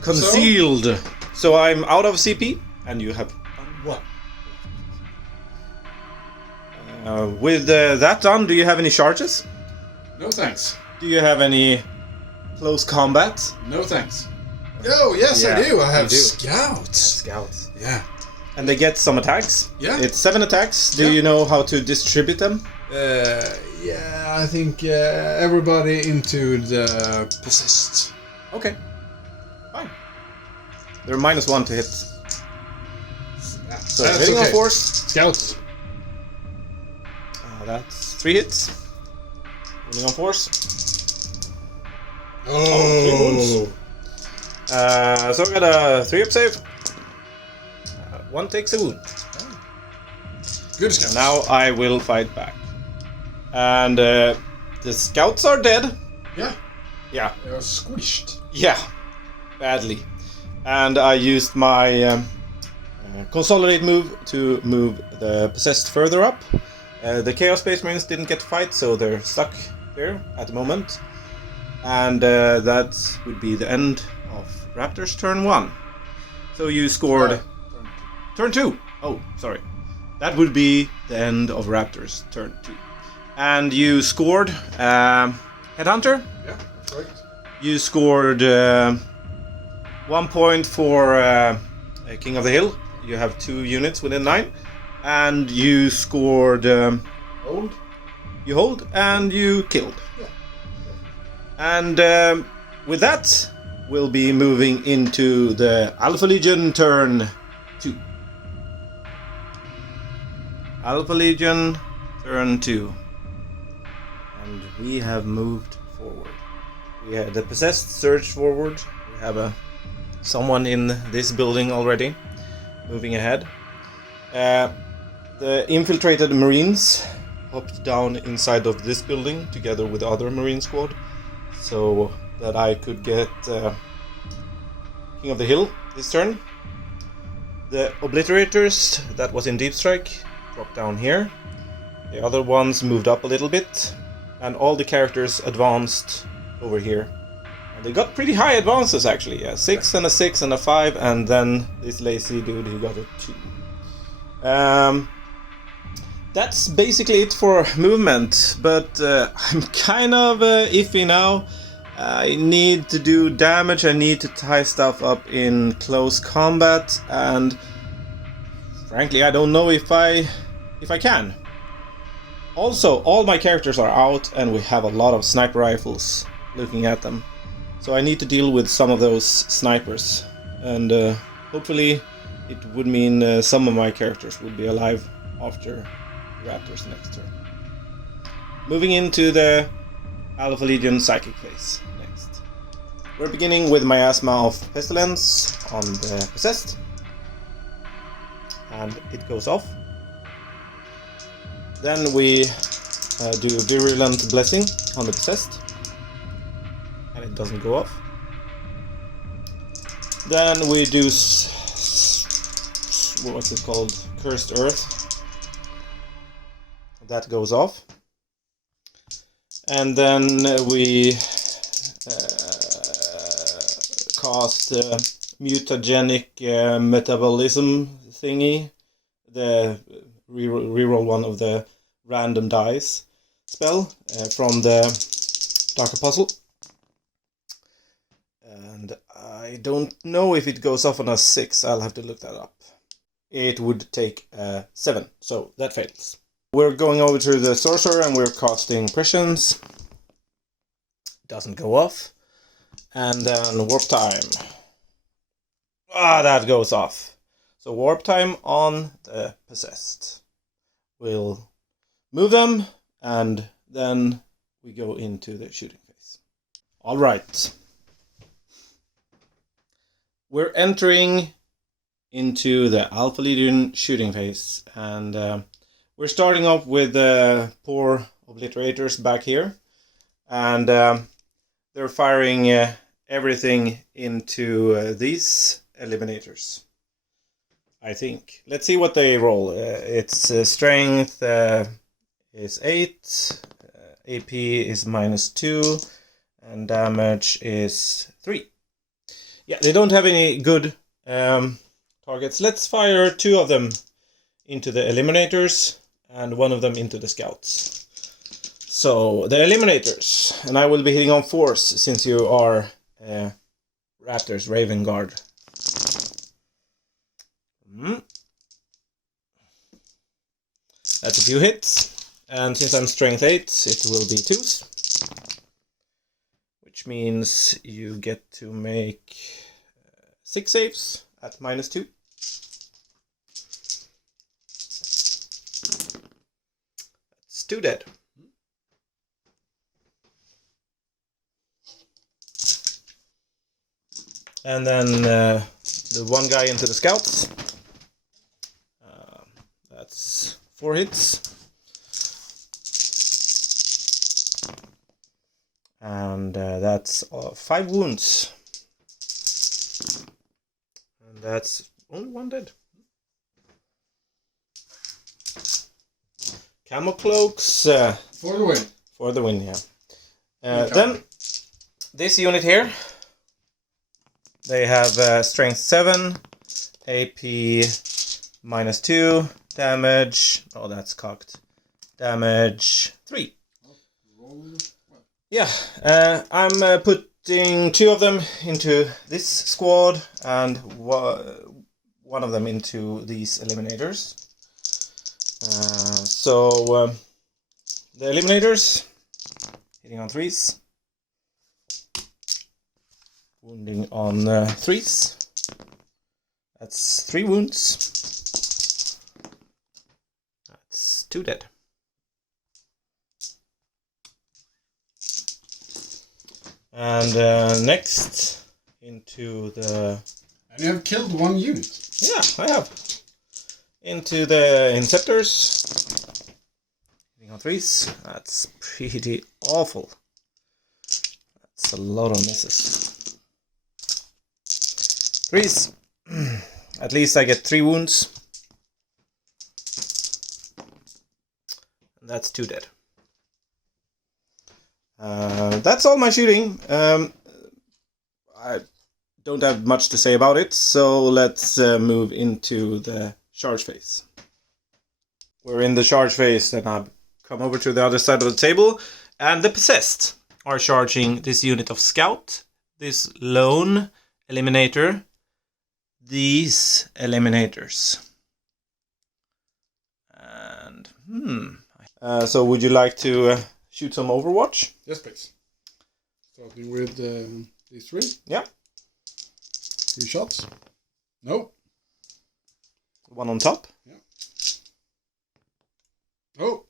concealed. So I'm out of CP, and you have 1. With that done, do you have any charges? No thanks. Do you have any close combat? No thanks. Oh yes, Yeah, I do. I have you do. scouts. Scouts. Yeah. And they get some attacks. Yeah. It's 7 attacks. Do Yeah. you know how to distribute them? Yeah, I think everybody into the possessed. Okay. Fine. They're -1 to hit. So That's hitting okay. on force. Scouts. That's 3 hits. Hitting on force. Oh. So I got a 3 up save. 1 takes a wound. Good scouts. Now I will fight back. And the scouts are dead. Yeah. Yeah. They are squished. Yeah. Badly. And I used my consolidate move to move the possessed further up. The Chaos Space Marines didn't get to fight, so they're stuck there at the moment. And that would be the end of Raptors turn 1. So you scored... Turn 2! Oh, sorry. That would be the end of Raptors turn 2. And you scored Headhunter. Yeah, that's right. You scored 1 point for King of the Hill. You have 2 units within 9. And you scored... Hold. You hold and you killed. Yeah. And with that, we'll be moving into the Alpha Legion turn 2. Alpha Legion turn 2. And we have moved forward. We had the possessed surged forward. We have someone in this building already moving ahead. The infiltrated Marines hopped down inside of this building together with the other Marine squad, so that I could get King of the Hill this turn. The Obliterators that was in Deep Strike dropped down here. The other ones moved up a little bit, and all the characters advanced over here. And they got pretty high advances actually, yeah, 6 and a 6 and a 5, and then this lazy dude who got a 2. That's basically it for movement, but I'm kind of iffy now. I need to do damage, I need to tie stuff up in close combat, and frankly I don't know if I can. Also, all my characters are out and we have a lot of sniper rifles looking at them. So I need to deal with some of those snipers, and hopefully it would mean some of my characters would be alive after Raptors next turn. Moving into the Alpha Legion Psychic phase next. We're beginning with Miasma of Pestilence on the Possessed. And it goes off. Then we do Virulent Blessing on the Possessed. And it doesn't go off. Then we do... what's it called? Cursed Earth. That goes off. And then we cast Mutagenic Metabolism thingy, the reroll one of the random dice spell from the Dark Apostle. And I don't know if it goes off on a 6, I'll have to look that up. It would take 7, so that fails. We're going over to the Sorcerer and we're casting Prescience. Doesn't go off. And then Warp Time. That goes off. So Warp Time on the Possessed. We'll move them, and then we go into the shooting phase. Alright. We're entering into the Alpha Legion shooting phase, and we're starting off with the poor Obliterators back here, and they're firing everything into these Eliminators, I think. Let's see what they roll. Its strength is 8, AP is -2, and damage is 3. Yeah, they don't have any good targets. Let's fire 2 of them into the Eliminators and 1 of them into the Scouts. So, the Eliminators, and I will be hitting on force since you are Raptors, Raven Guard. That's a few hits, and since I'm strength 8, it will be 2s. Which means you get to make 6 saves at -2. That's 2 dead. And then the 1 guy into the Scouts. That's 4 hits. And that's 5 wounds. And that's only 1 dead. Camo cloaks. For the win. For the win, yeah. Then, this unit here. They have strength 7, AP -2, damage. Oh, that's cocked. Damage 3. Yeah, I'm putting 2 of them into this squad and 1 of them into these Eliminators. So the Eliminators hitting on 3s. Wounding on 3s. That's 3 wounds. That's 2 dead. And next into the... And you have killed 1 unit. Yeah, I have. Into the Inceptors. Hitting on 3s. That's pretty awful. That's a lot of misses. 3s. At least I get 3 wounds. And that's 2 dead. That's all my shooting. I don't have much to say about it, so let's move into the charge phase. We're in the charge phase, and I've come over to the other side of the table, and the Possessed are charging this unit of Scout, this lone Eliminator, these Eliminators. And, so would you like to shoot some Overwatch? Yes, please. Starting with these 3. Yeah. 3 shots. No. 1 on top. Yeah. Oh.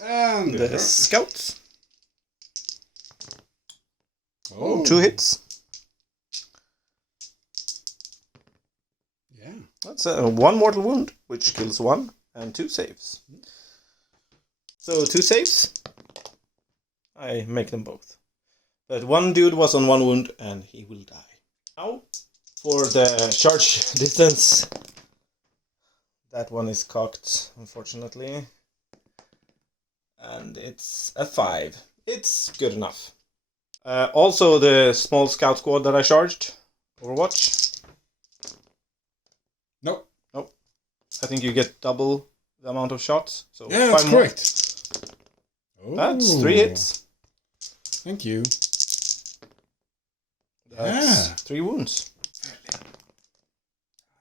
And the Scouts. Oh. 2 hits. Yeah. That's 1 mortal wound, which kills 1, and 2 saves. So 2 saves. I make them both. But 1 dude was on 1 wound, and he will die. Now, for the charge distance. That one is cocked, unfortunately. And it's a 5. It's good enough. Also, the small scout squad that I charged. Overwatch. Nope. Nope. I think you get double the amount of shots. So Yeah, that's 5 more. correct. That's 3 hits. Thank you. That's 3 wounds.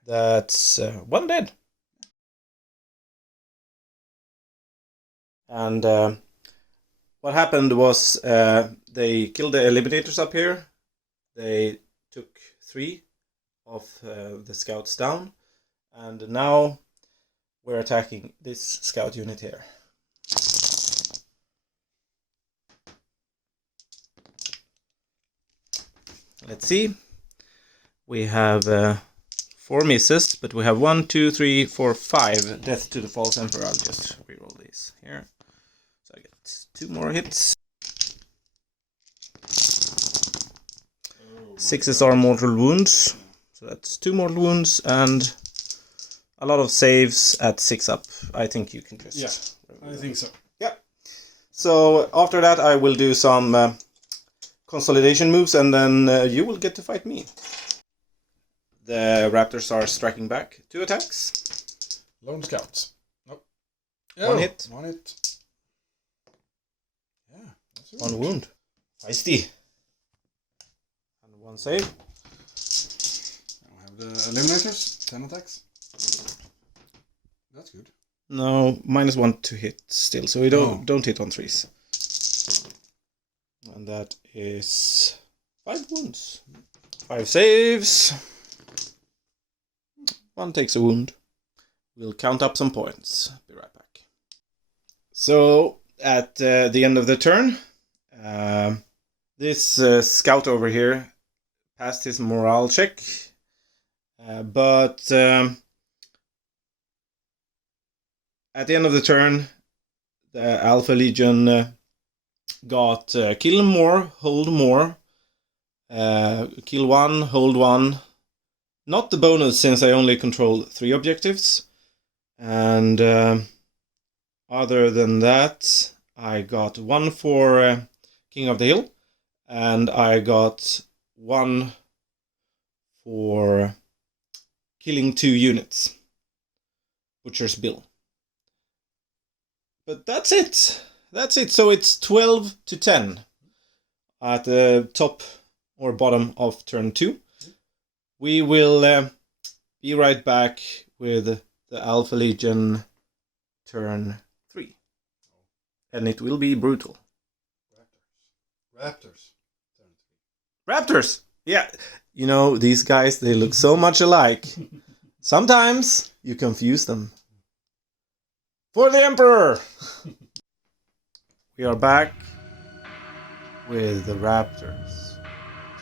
That's 1 dead. And what happened was they killed the eliminators up here. They took 3 of the scouts down. And now we're attacking this scout unit here. Let's see. We have 4 misses, but we have 1, 2, 3, 4, 5 death to the false emperor. I'll just reroll these here. So I get 2 more hits. 6s are mortal wounds. So that's 2 mortal wounds and a lot of saves at 6 up. I think you can just... Yeah, I think so. Yeah. So after that I will do some consolidation moves and then you will get to fight me. The Raptors are striking back. 2 attacks. Lone Scouts. Nope. 1 hit. 1 hit. Yeah. That's 1 wound. Feisty. And 1 save. I have the eliminators. 10 attacks. That's good. No, -1 to hit still, so we don't hit on 3s. And that is 5 wounds. 5 saves. 1 takes a wound. We'll count up some points. Be right back. So, at the end of the turn, this scout over here passed his morale check. But at the end of the turn, the Alpha Legion got kill more, hold more, kill 1, hold 1. Not the bonus since I only control 3 objectives. And other than that, I got 1 for King of the Hill. And I got 1 for killing 2 units. Butcher's Bill. But that's it. That's it. So it's 12 to 10 at the top or bottom of turn 2. We will be right back with the Alpha Legion turn 3. And it will be brutal. Raptors. Raptors! Yeah, you know, these guys, they look so much alike. Sometimes you confuse them. For the Emperor! We are back with the Raptors.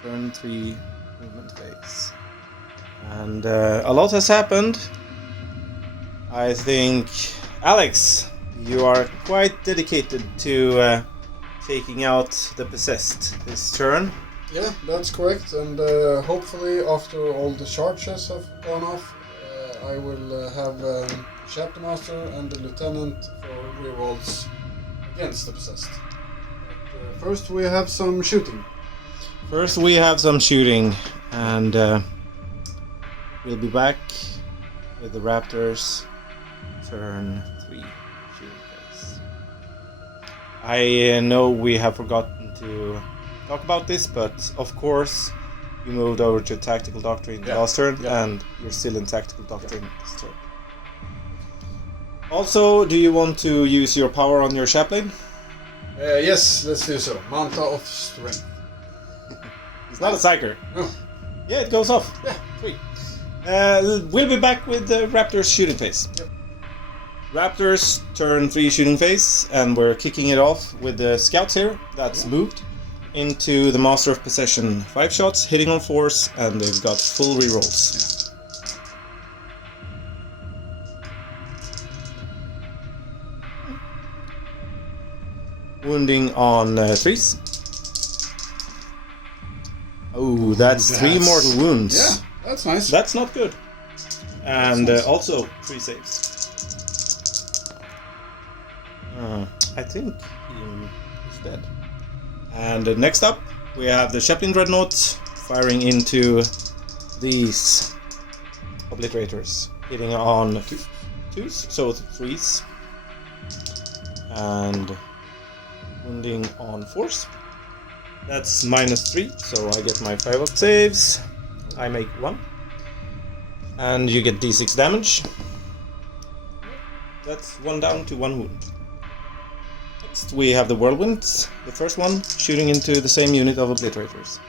Turn 3 movement phase. And a lot has happened. I think, Alex, you are quite dedicated to taking out the possessed this turn. Yeah, that's correct. And hopefully after all the charges have gone off, I will have Chapter Master and the Lieutenant for rerolls against the possessed. But first we have some shooting. And we'll be back with the Raptors turn 3 shooting phase. I know we have forgotten to talk about this, but of course you moved over to Tactical Doctrine last turn, and you're still in Tactical Doctrine this turn. Also, do you want to use your power on your chaplain? Yes, let's do so. Manta of Strength. It's not a psyker. No. Yeah, it goes off. Yeah. Sweet. We'll be back with the Raptors shooting phase. Yep. Raptors turn 3 shooting phase, and we're kicking it off with the scouts here. That's moved into the Master of Possession. 5 shots, hitting on 4s, and they've got full rerolls. Yeah. Wounding on 3s. Oh, that's 3 mortal wounds. Yeah, that's nice. That's not good. And nice. Also 3 saves. I think he's dead. And next up, we have the Chaplain Dreadnought firing into these obliterators, hitting on 2s, so 3s. And wounding on 4s. That's -3, so I get my 5 up saves. I make 1. And you get d6 damage. That's 1 down to 1 wound. Next we have the whirlwinds. The first one shooting into the same unit of obliterators.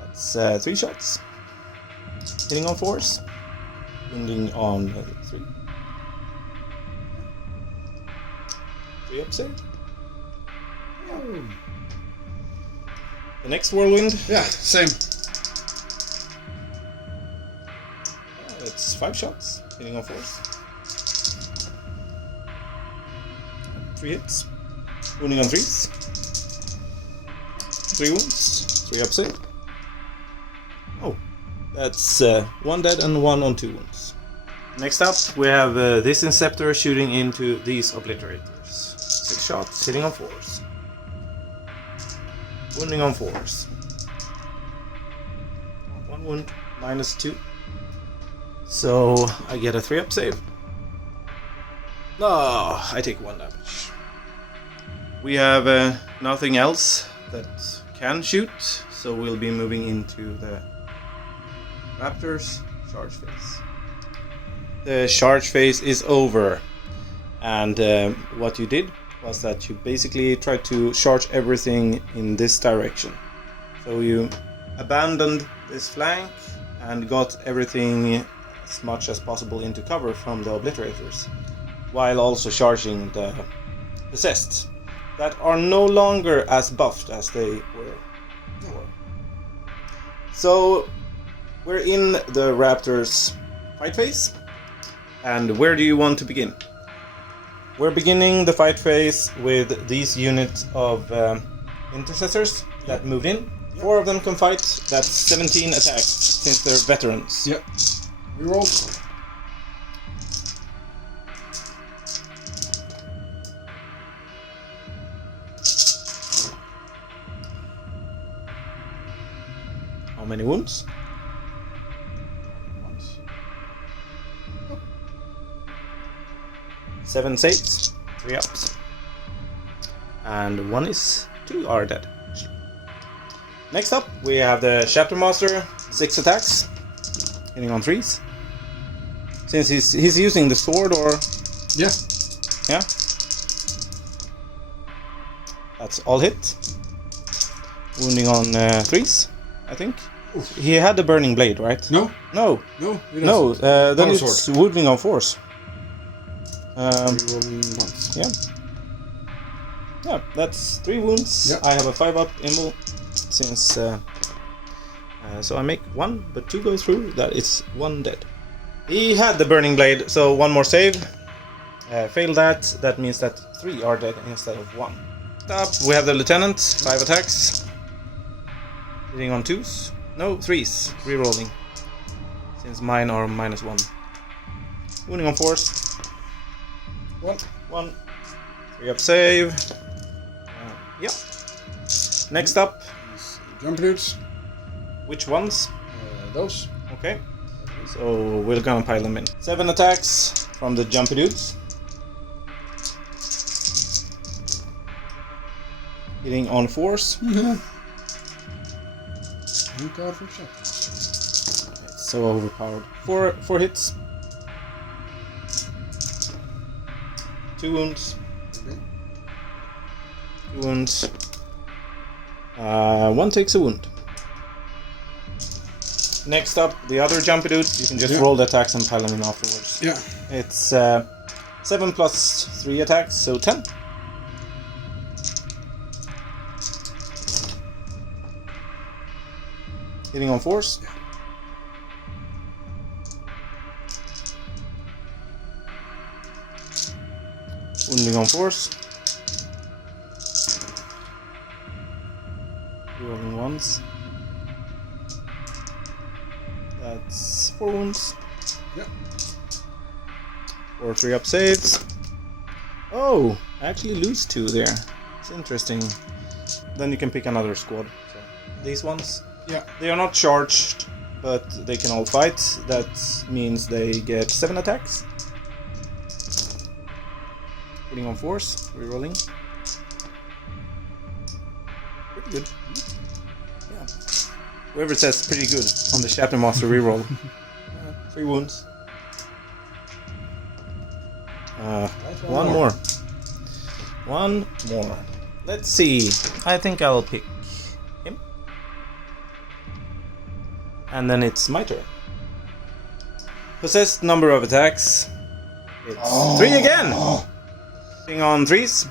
That's 3 shots. Hitting on 4s. Wounding on 3. 3 up save. The next whirlwind. Yeah, same. It's 5 shots. Hitting on 4s. 3 hits. Wounding on 3s. 3 wounds. 3 up save. Oh, that's 1 dead and 1 on 2 wounds. Next up, we have this Inceptor shooting into these obliterators. 6 shots, hitting on 4s. Wounding on 4s. 1 wound, -2. So I get a 3 up save. No, I take 1 damage. We have nothing else that can shoot, so we'll be moving into the Raptors charge phase. The charge phase is over, and what you did was that you basically tried to charge everything in this direction. So you abandoned this flank and got everything as much as possible into cover from the obliterators, while also charging the possessed that are no longer as buffed as they were before. So we're in the Raptors fight phase, and where do you want to begin? We're beginning the fight phase with these units of intercessors that moved in. 4 of them can fight. That's 17 attacks since they're veterans. Yep. Reroll. How many wounds? 7 saves, 3 ups, and 1 is 2 are dead. Next up, we have the Chapter Master, 6 attacks, hitting on 3s. Since he's using the sword, or yeah, that's all hit. Wounding on 3s, I think. Oof. He had the burning blade, right? No. Then it's sword. wounding on 4s. Once. Yeah, that's 3 wounds. Yeah. I have a 5 up immo since so I make 1, but 2 go through. That is 1 dead. He had the burning blade, so 1 more save. Failed that. That means that 3 are dead instead of 1. Up, we have the lieutenant, 5 attacks, hitting on 2s. No, 3s. Rerolling, since mine are -1. Wounding on 4s. 1. 3 up save. Yeah. Next up. Jump dudes. Which ones? Those. Okay. So we're gonna pile them in. 7 attacks from the jumpy dudes. Hitting on 4s. Thank God for shot. It's so overpowered. 4 hits. 2 wounds. Okay. 2 wounds. 1 takes a wound. Next up, the other jumpy dude. You can just roll the attacks and pile them in afterwards. Yeah. It's 7 plus 3 attacks, so 10. Hitting on 4s. Yeah. Wounding on 4s. Rolling 1s. That's 4 wounds. Yep. Or 3 up saves. Oh, I actually lose 2 there. It's interesting. Then you can pick another squad. So these ones. Yeah. They are not charged, but they can all fight. That means they get 7 attacks. Putting on force, rerolling. Pretty good. Yeah. Whoever says pretty good on the Chapter Master reroll. 3 wounds. One more. One more. Let's see. I think I'll pick him. And then it's my turn. Possessed number of attacks. It's 3 again! Putting on 3s.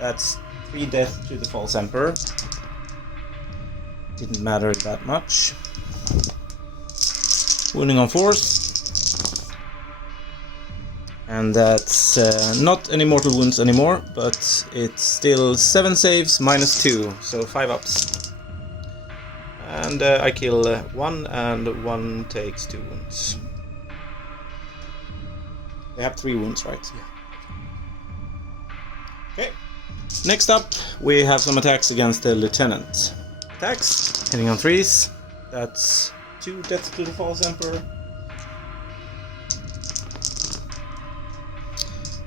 That's 3 death to the False Emperor. Didn't matter that much. Wounding on force. And that's not any mortal wounds anymore, but it's still 7 saves minus 2, so 5 ups. And I kill 1 and 1 takes 2 wounds. They have 3 wounds, right? Yeah. Okay. Next up, we have some attacks against the Lieutenant. Attacks, hitting on 3s. That's 2 deaths to the False Emperor.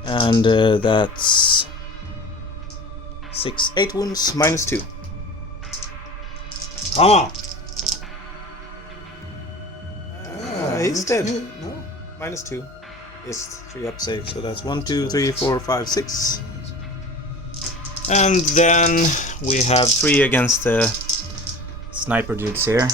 And that's 8 wounds, minus 2. He's dead. No? Minus 2 is 3 up save, so that's 1, 2, 3, 4, 5, 6. And then we have 3 against the sniper dudes here.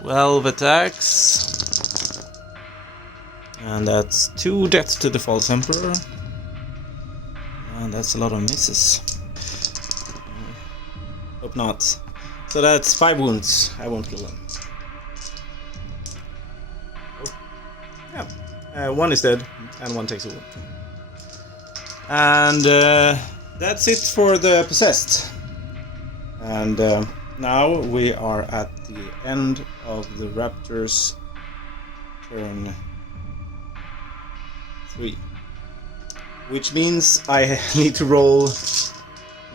12 attacks. And that's 2 deaths to the False Emperor. And that's a lot of misses. Hope not. So that's 5 wounds. I won't kill them. Oh. Yeah. 1 is dead, and 1 takes a wound. And that's it for the Possessed. And now we are at the end of the Raptors' turn 3. Which means I need to roll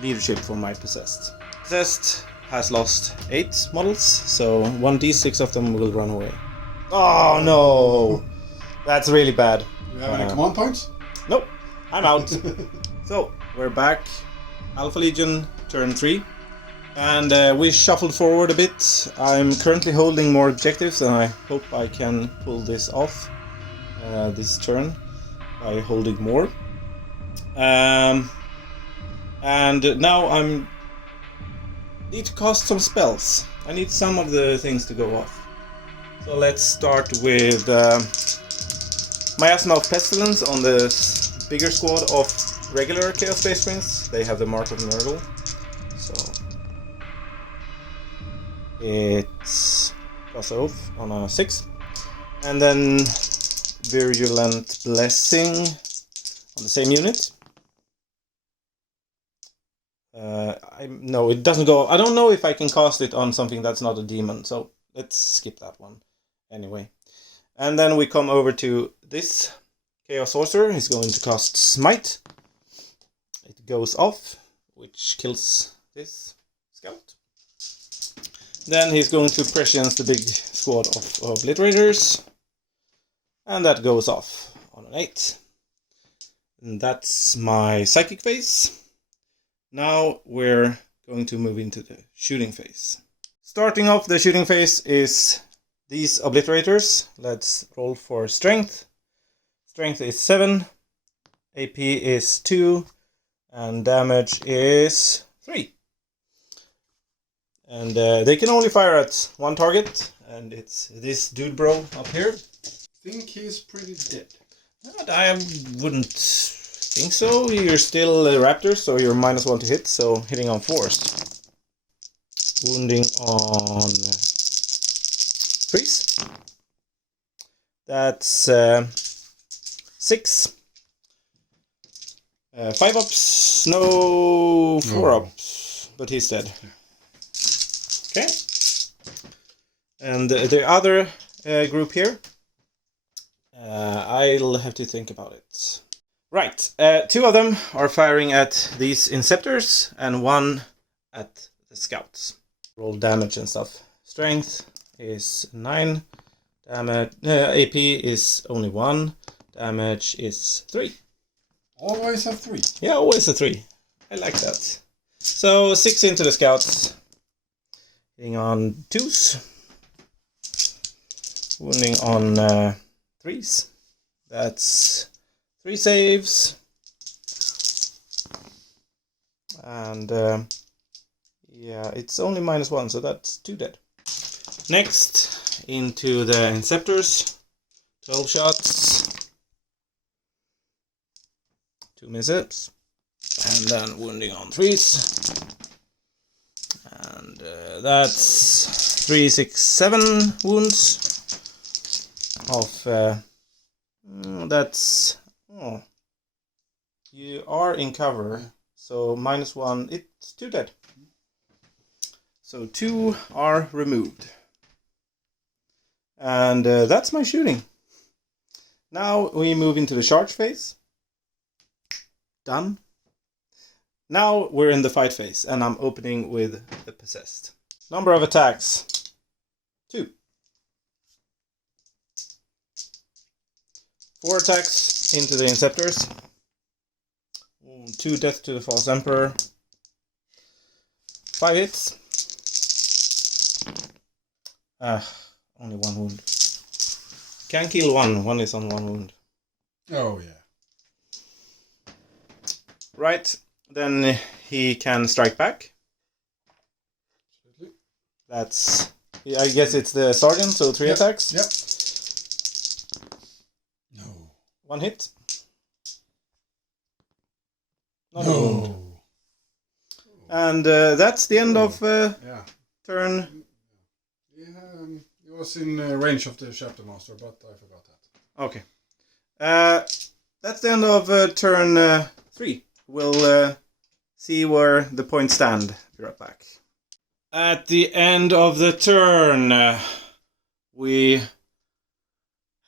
leadership for my Possessed. Possessed has lost 8 models, so 1d6 of them will run away. Oh no! That's really bad. Do you have any command points? Nope, I'm out. So, we're back. Alpha Legion, turn 3. And we shuffled forward a bit. I'm currently holding more objectives, and I hope I can pull this off this turn by holding more. And now I'm need to cast some spells. I need some of the things to go off. So let's start with Miasma of Pestilence on the bigger squad of regular Chaos Space Marines. They have the Mark of Nurgle. So it's plus off on a 6. And then Virulent Blessing on the same unit. No, it doesn't go. I don't know if I can cast it on something that's not a demon, so let's skip that one anyway. And then we come over to this Chaos Sorcerer. He's going to cast Smite. It goes off, which kills this scout. Then he's going to prescience the big squad of obliterators, and that goes off on an 8. And that's my psychic phase. Now we're going to move into the shooting phase. Starting off the shooting phase is these obliterators. Let's roll for strength. Strength is 7, AP is 2, and damage is 3. And they can only fire at 1 target, and it's this dude bro up here. I think he's pretty dead. But I wouldn't think so. You're still a Raptor, so you're -1 to hit, so hitting on force. Wounding on 3s. That's 6. 5 ups, no 4 ups, but he's dead. Okay. And the other group here, I'll have to think about it. Right, 2 of them are firing at these Inceptors and 1 at the Scouts. Roll damage and stuff. Strength is 9. Damage AP is only 1. Damage is 3. Always have 3. Yeah, always a 3. I like that. So 6 into the scouts. Hitting on 2s. Wounding on 3s. That's 3 saves. And yeah, it's only -1, so that's 2 dead. Next, into the Inceptors. 12 shots. 2 misses. And then wounding on 3s. And that's 3, 6, 7 wounds. That's... Oh. You are in cover. So -1, it's 2 dead. So 2 are removed. And that's my shooting. Now we move into the charge phase. Done. Now we're in the fight phase, and I'm opening with the possessed. Number of attacks, 2. 4 attacks into the Inceptors. 2 death to the False Emperor. 5 hits. Only 1 wound. Can kill 1. 1 is on 1 wound. Oh, yeah. Right. Then he can strike back. That's... I guess it's the Sergeant, so 3 attacks. Yep. No. 1 hit. Not no. a wound. And that's the end of turn. It was in range of the Chapter Master, but I forgot that. Okay. That's the end of turn 3. We'll see where the points stand. Be right back. At the end of the turn, we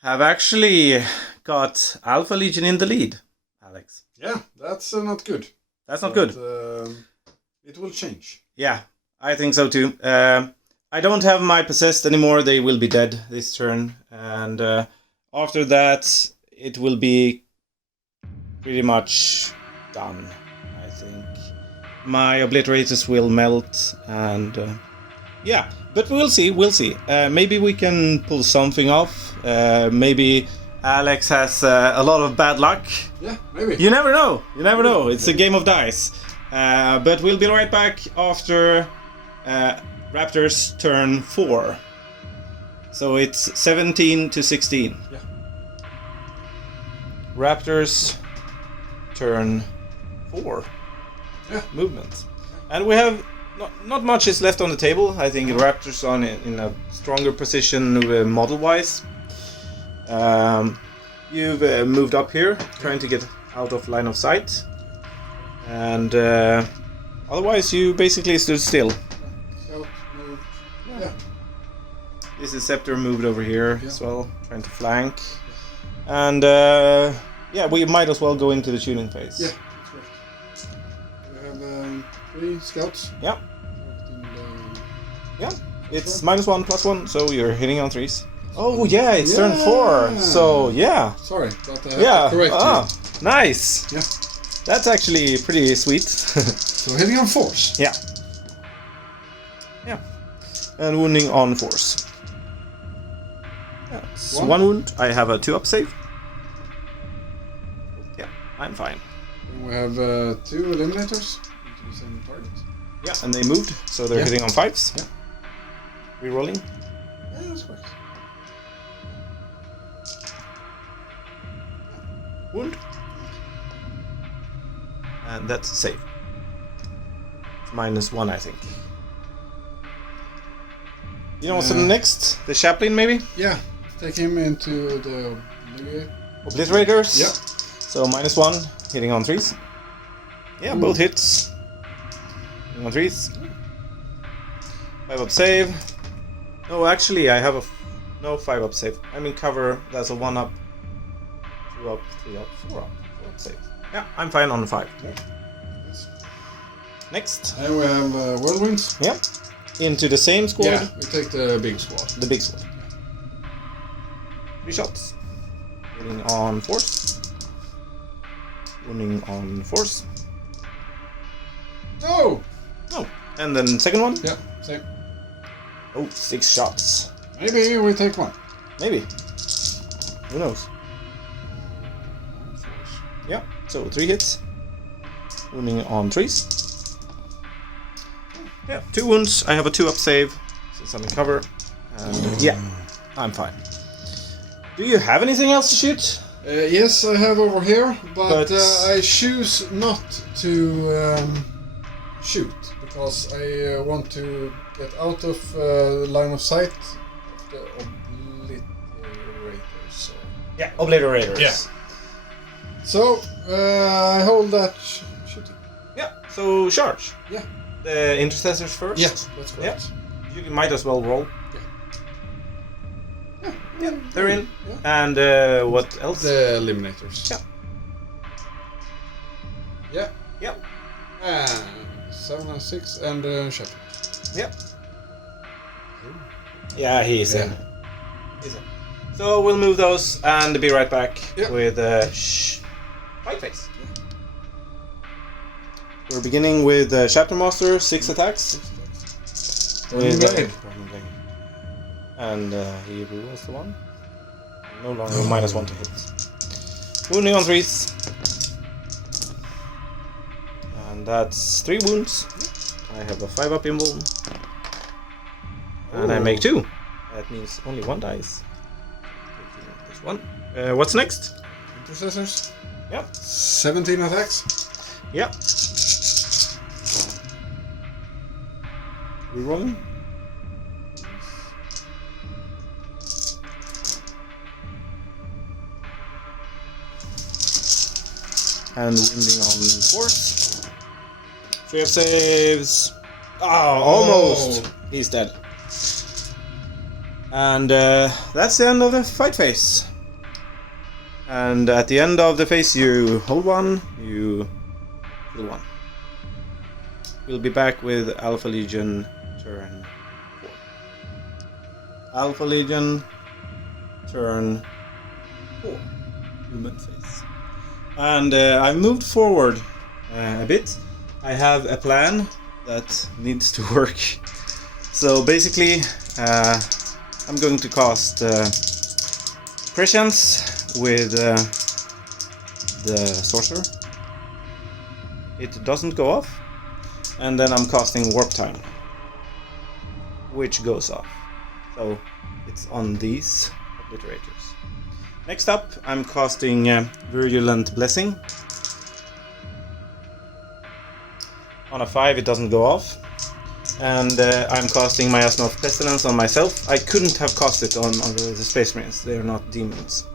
have actually got Alpha Legion in the lead, Alex. Yeah, that's not good. That's not good. It will change. Yeah, I think so too. I don't have my possessed anymore. They will be dead this turn. And after that, it will be pretty much done, I think. My obliterators will melt, and yeah, but we'll see. Maybe we can pull something off. Maybe Alex has a lot of bad luck. Yeah, maybe. You never know. It's a game of dice. But we'll be right back after Raptors turn 4. So it's 17 to 16. Yeah. Raptors turn 4. Yeah. Movement. And we have not much is left on the table. I think Raptors on in a stronger position model-wise. You've moved up here, trying to get out of line of sight. And otherwise you basically stood still. Yeah. This is Scepter moved over here as well, trying to flank. And yeah, we might as well go into the shooting phase. Yeah, that's right. We have 3 scouts. Yeah. Yeah, it's -1/+1, so you're hitting on 3s. Oh yeah, it's turn 4. So yeah. Sorry, but I have to correct you. Nice. Yeah. That's actually pretty sweet. So hitting on 4s. Yeah. Yeah. And wounding on 4s. That's 1 wound. I have a 2-up save. Yeah, I'm fine. And we have 2 eliminators into the same target. Yeah, and they moved, so they're hitting on 5s. Yeah. Rerolling. Yeah, that's correct. Wound. And that's a save. It's -1, I think. You know what's next? The Chaplain, maybe? Yeah, take him into the Obliterators? Yeah. So -1, hitting on 3s. Yeah, both hits. Hitting on 3s. 5-up save. No, actually, I have no 5-up save. I'm in cover. That's a 1-up, 2-up, 3-up, 4-up. 4-up save. Yeah, I'm fine on 5. Yeah. Next. And we have Whirlwinds. Yeah. into the same squad. Yeah, we take the big squad. The big squad. 3 shots. Hitting on force. Wounding on force. Oh! Oh, and then second one. Yeah, same. Oh, 6 shots. Maybe we take one. Maybe. Who knows? Yeah, so 3 hits. Wounding on 3s. Yeah, 2 wounds. I have a 2-up save since I'm in cover. And yeah, I'm fine. Do you have anything else to shoot? Yes, I have over here, but I choose not to shoot because I want to get out of the line of sight of the obliterators. So. Yeah, obliterators. Yeah. So I hold that shooting. Yeah, so charge. Yeah. The intercessors first? Yes, that's correct. Yeah. You might as well roll. Yeah, they're in. Yeah. And what else? The eliminators. Yeah. Yeah. Yeah. And 7 and 6 and Shepherd. Yeah. Yeah, he's in. He's in. So we'll move those and be right back with fight phase. Yeah. We're beginning with Chapter Master, 6 attacks. With and he rerolls the 1. No longer -1 to hit. Wounding on 3s. And that's 3 wounds. I have a 5-up invuln. And I make 2. That means only 1 dice. This one. What's next? Intercessors. Yep. 17 attacks. Yep. Rerolling. And wounding on force. 3 up saves. Oh, almost. He's dead. And that's the end of the fight phase. And at the end of the phase, you hold 1, you kill 1. We'll be back with Alpha Legion turn 4. Alpha Legion turn 4. Human phase. And I've moved forward a bit. I have a plan that needs to work. So basically, I'm going to cast Prescience with the Sorcerer. It doesn't go off. And then I'm casting Warp Time, which goes off. So it's on these obliterators. Next up, I'm casting Virulent Blessing. On a 5, it doesn't go off. And I'm casting Miasma of Pestilence on myself. I couldn't have cast it on the Space Marines, they are not demons.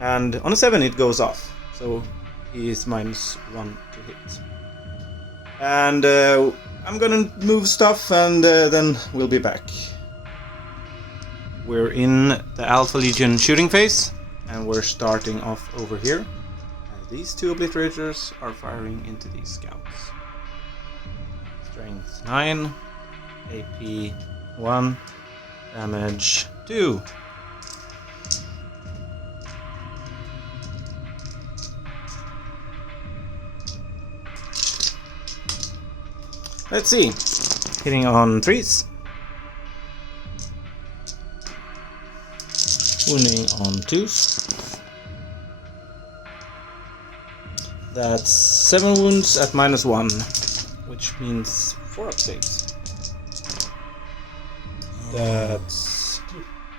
And on a 7, it goes off. So he is -1 to hit. And I'm gonna move stuff and then we'll be back. We're in the Alpha Legion shooting phase, and we're starting off over here. And these 2 obliterators are firing into these scouts. Strength 9, AP 1, damage 2. Let's see. Hitting on 3s. Wounding on 2s. That's 7 wounds at -1, which means 4-up saves. That's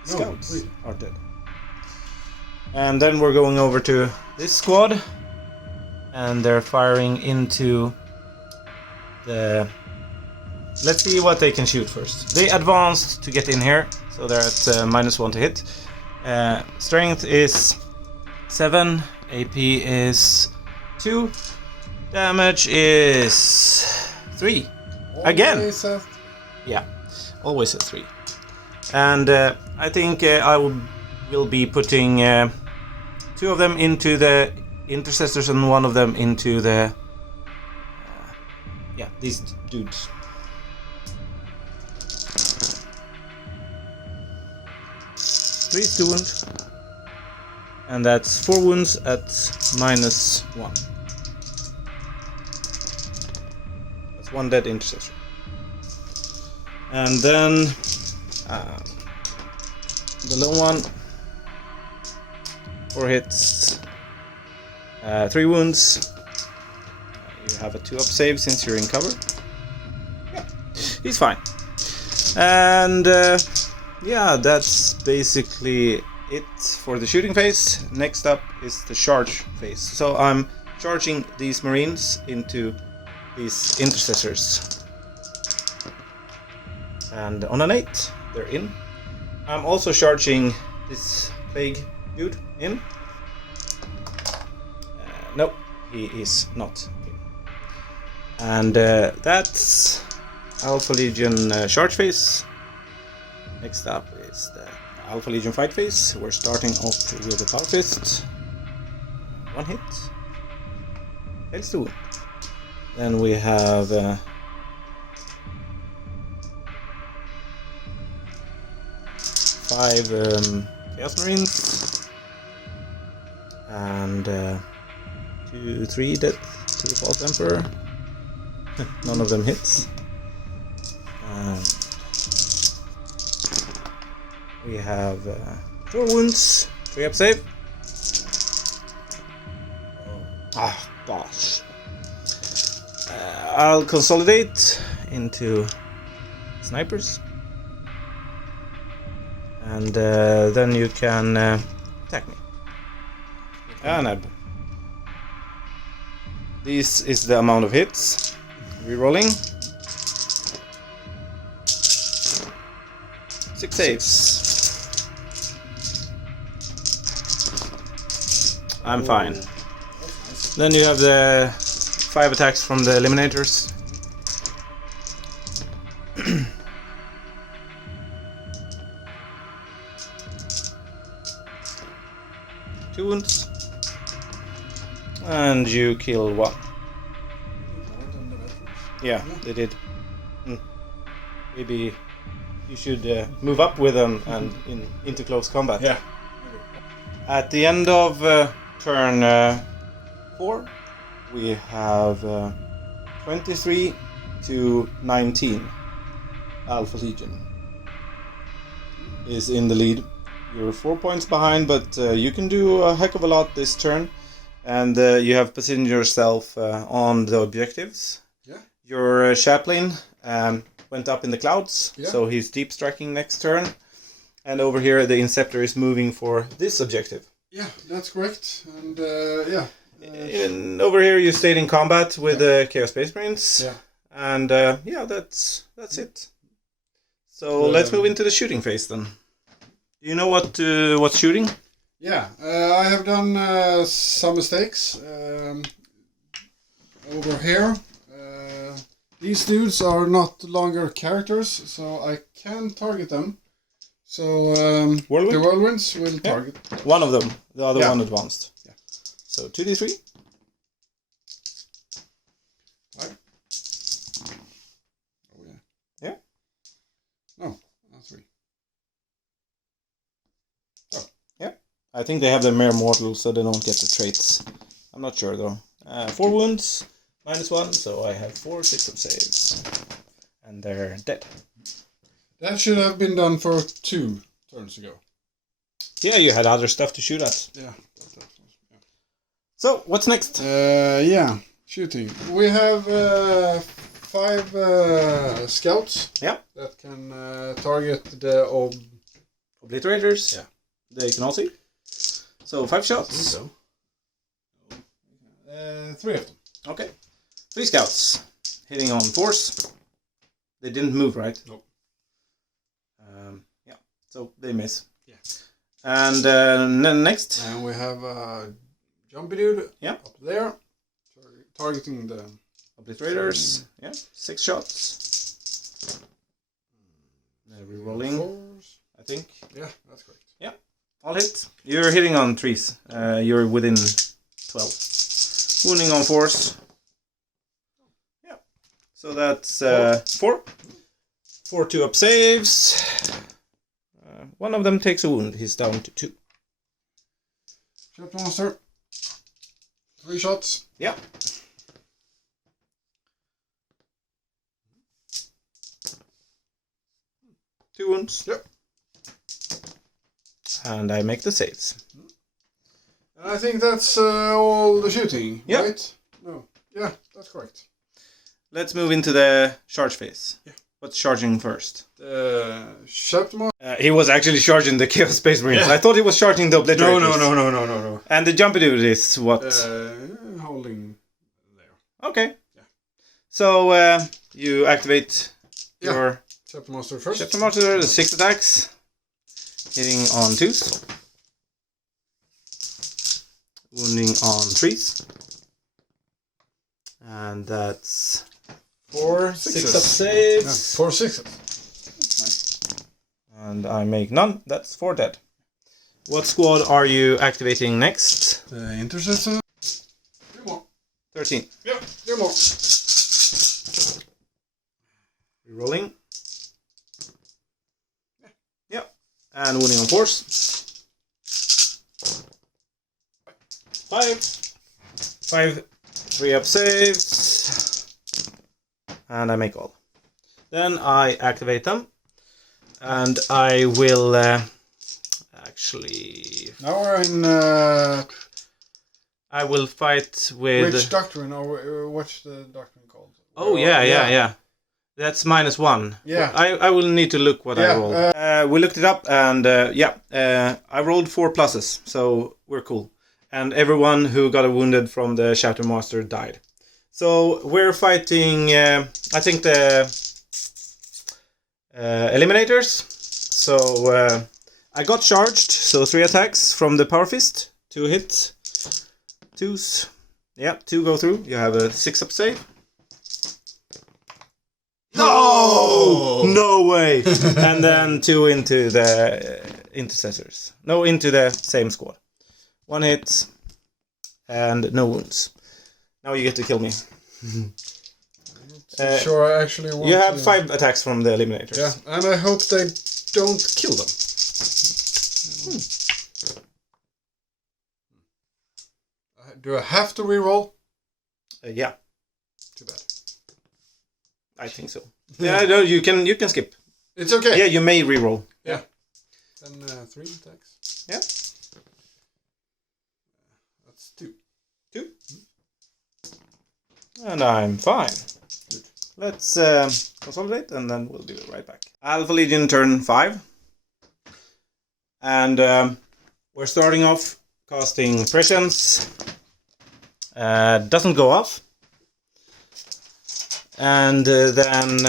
scouts are dead. And then we're going over to this squad, and they're firing into the... Let's see what they can shoot first. They advanced to get in here, so they're at -1 to hit. Strength is 7, AP is 2, damage is 3. Again! Yeah, always at 3. And I think I will be putting 2 of them into the intercessors and 1 of them into the... yeah, these dudes. 3 is 2 wounds. And that's 4 wounds at -1. That's 1 dead intercessor. And then the low one, 4 hits, 3 wounds. You have a 2-up save since you're in cover. Yeah, he's fine. And yeah, that's basically it for the shooting phase. Next up is the charge phase. So I'm charging these marines into these intercessors. And on an 8, they're in. I'm also charging this plague dude in. No, he is not in. And that's Alpha Legion charge phase. Next up is the Alpha Legion fight phase. We're starting off with the Power Fist. 1 hit. Fails to wound. Then we have 5 Chaos Marines. And 2, 3 death to the False Emperor. None of them hits. We have 4 wounds, 3-up save. Ah, gosh. I'll consolidate into snipers. And then you can attack me. And this is the amount of hits. Rerolling. 6 saves. I'm fine. Then you have the 5 attacks from the eliminators. 2 wounds. And you kill 1. Yeah, they did. Maybe you should move up with them and into close combat. Yeah. At the end of turn 4, we have 23 to 19. Alpha Legion is in the lead. You're 4 points behind, but you can do a heck of a lot this turn. And you have positioned yourself on the objectives. Yeah. Your chaplain went up in the clouds, yeah. So he's deep striking next turn. And over here, the Inceptor is moving for this objective. Yeah, that's correct. And yeah. And over here, you stayed in combat with the Chaos Space Marines. Yeah. And yeah, that's it. So let's move into the shooting phase then. Do you know what's shooting? Yeah, I have done some mistakes over here. These dudes are not longer characters, so I can target them. So Whirlwind? the Whirlwinds will target. One of them, the other one advanced. Yeah. So 2d3. 5. Oh yeah. Yeah. No, 3. Oh. Yeah. I think they have their mere mortal, so they don't get the traits. I'm not sure though. 4 wounds, -1, so I have 4 6-up saves. And they're dead. That should have been done for 2 turns ago. Yeah, you had other stuff to shoot at. Yeah. So, what's next? Yeah, shooting. We have 5 scouts. Yeah. That can target the Obliterators. Yeah. They can all see. So 5 shots. So. 3 of them. Okay. 3 scouts. Hitting on force. They didn't move, right? Nope. Yeah. So they miss. Yeah. And next. And we have a jumpy dude. Yeah. Up there. Targeting the Obliterators. Yeah. 6 shots. Rerolling, I think. Yeah, that's correct. Yeah. All hit. You're hitting on 3s. You're within 12. Wounding on force. Yeah. So that's 4. 4 2-up saves. one of them takes a wound. He's down to 2. Chapter Master. 3 shots. Yeah. Two wounds. Yep. And I make the saves. And I think that's all the shooting, Yep. right? No. Yeah, that's correct. Let's move into the charge phase. Yeah. What's charging first? Chapter Master. He was actually charging the Chaos Space Marines. Yeah. I thought he was charging the Obliterators. No. And the Jumpy Dude is what? Holding there. Okay. Yeah. So you activate your Chapter Master first. Chapter Master, 6 attacks. Hitting on 2s. Wounding on 3s. And that's 4 6 sixes. up saves. 4 sixes. Nice. And I make none. That's 4 dead. What squad are you activating next? The intercessor. 3 more. 13. Yeah, 3 more. Rerolling. Yeah. And wounding on 4s. 5. 5 3 up saves. And I make all. Then I activate them. And I will actually... Now we're in... I will fight with... which doctrine, or what's the doctrine called? Oh, yeah. That's -1. Yeah. I will need to look what I Yeah, rolled. We looked it up, and I rolled 4 pluses, so we're cool. And everyone who got wounded from the Chapter Master died. So we're fighting, I think, the Eliminators. So I got charged, so 3 attacks from the Power Fist. 2 hit. 2s. Yeah, 2 go through. You have a 6 up save. No! No way! And then 2 into the intercessors. No, into the same squad. 1 hit and no wounds. Now you get to kill me. Sure, I actually want You have to... 5 attacks from the eliminators. Yeah, and I hope they don't kill them. Do I have to reroll? Yeah, Too bad. I think so. Yeah, no, you can skip. It's okay. Yeah, you may reroll. Yeah. Then 3 attacks. Yeah. That's 2. 2. And I'm fine. Good. Let's consolidate and then we'll be right back. Alpha Legion turn 5. And we're starting off casting Prescience. Doesn't go off. And then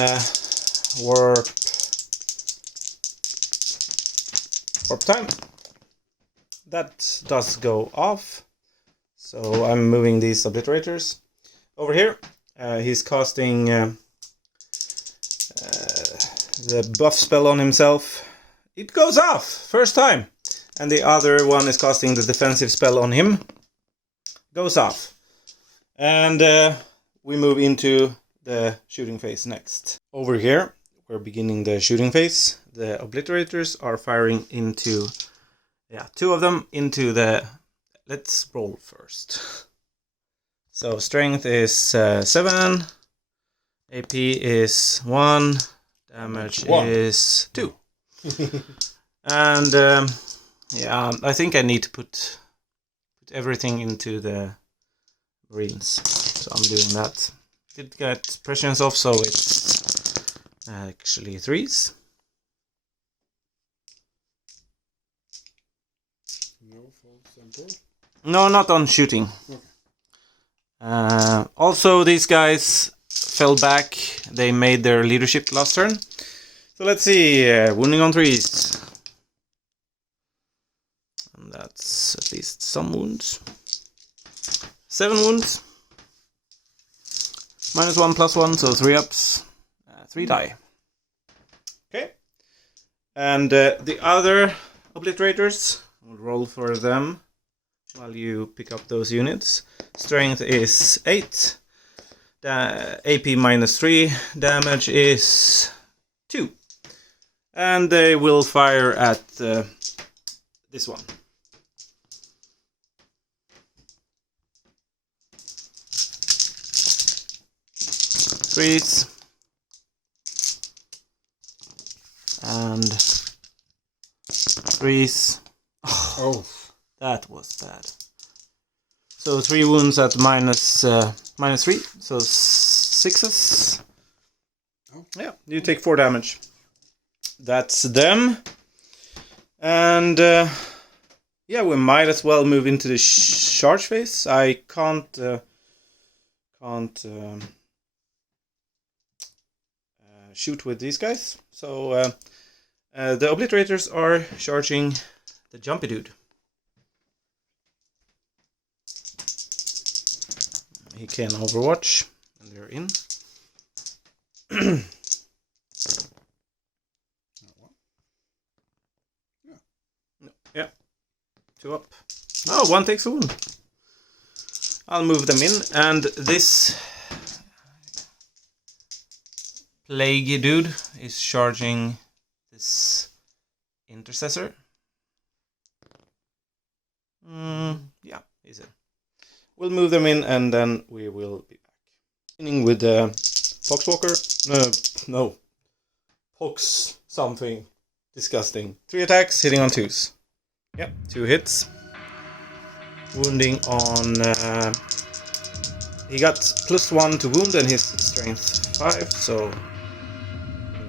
warp time. That does go off. So I'm moving these Obliterators over here. He's casting the buff spell on himself. It goes off! First time! And the other one is casting the defensive spell on him. Goes off. And we move into the shooting phase next. Over here, we're beginning the shooting phase. The Obliterators are firing into... yeah, 2 of them into the... Let's roll first. So strength is 7. AP is 1. Damage 1. is 2. And yeah, I think I need to put everything into the Marines. So I'm doing that. Did get prescience off, so it's actually 3s. No full sample. No, not on shooting. Okay. Also, these guys fell back. They made their leadership last turn. So let's see. Wounding on 3s. And that's at least some wounds. 7 wounds. -1 +1, so 3 ups. 3 die. Okay. And the other Obliterators, we'll roll for them while you pick up those units. Strength is 8. AP -3. Damage is 2. And they will fire at this one. Threes. And threes. Oh. That was bad. So 3 wounds at -3, so 6s. Oh. Yeah, you take 4 damage. That's them. And yeah, we might as well move into the charge phase. I can't shoot with these guys. So the obliterators are charging the jumpy dude. He can overwatch, and they're in. Yeah. 2 up. Oh, 1 takes a wound. I'll move them in, and this plague dude is charging this intercessor. Yeah, he's in. We'll move them in, and then we will be back. Beginning with the Foxwalker. No. Pox something disgusting. 3 attacks, hitting on 2s. Yep, 2 hits. Wounding on... he got +1 to wound and his strength 5, so...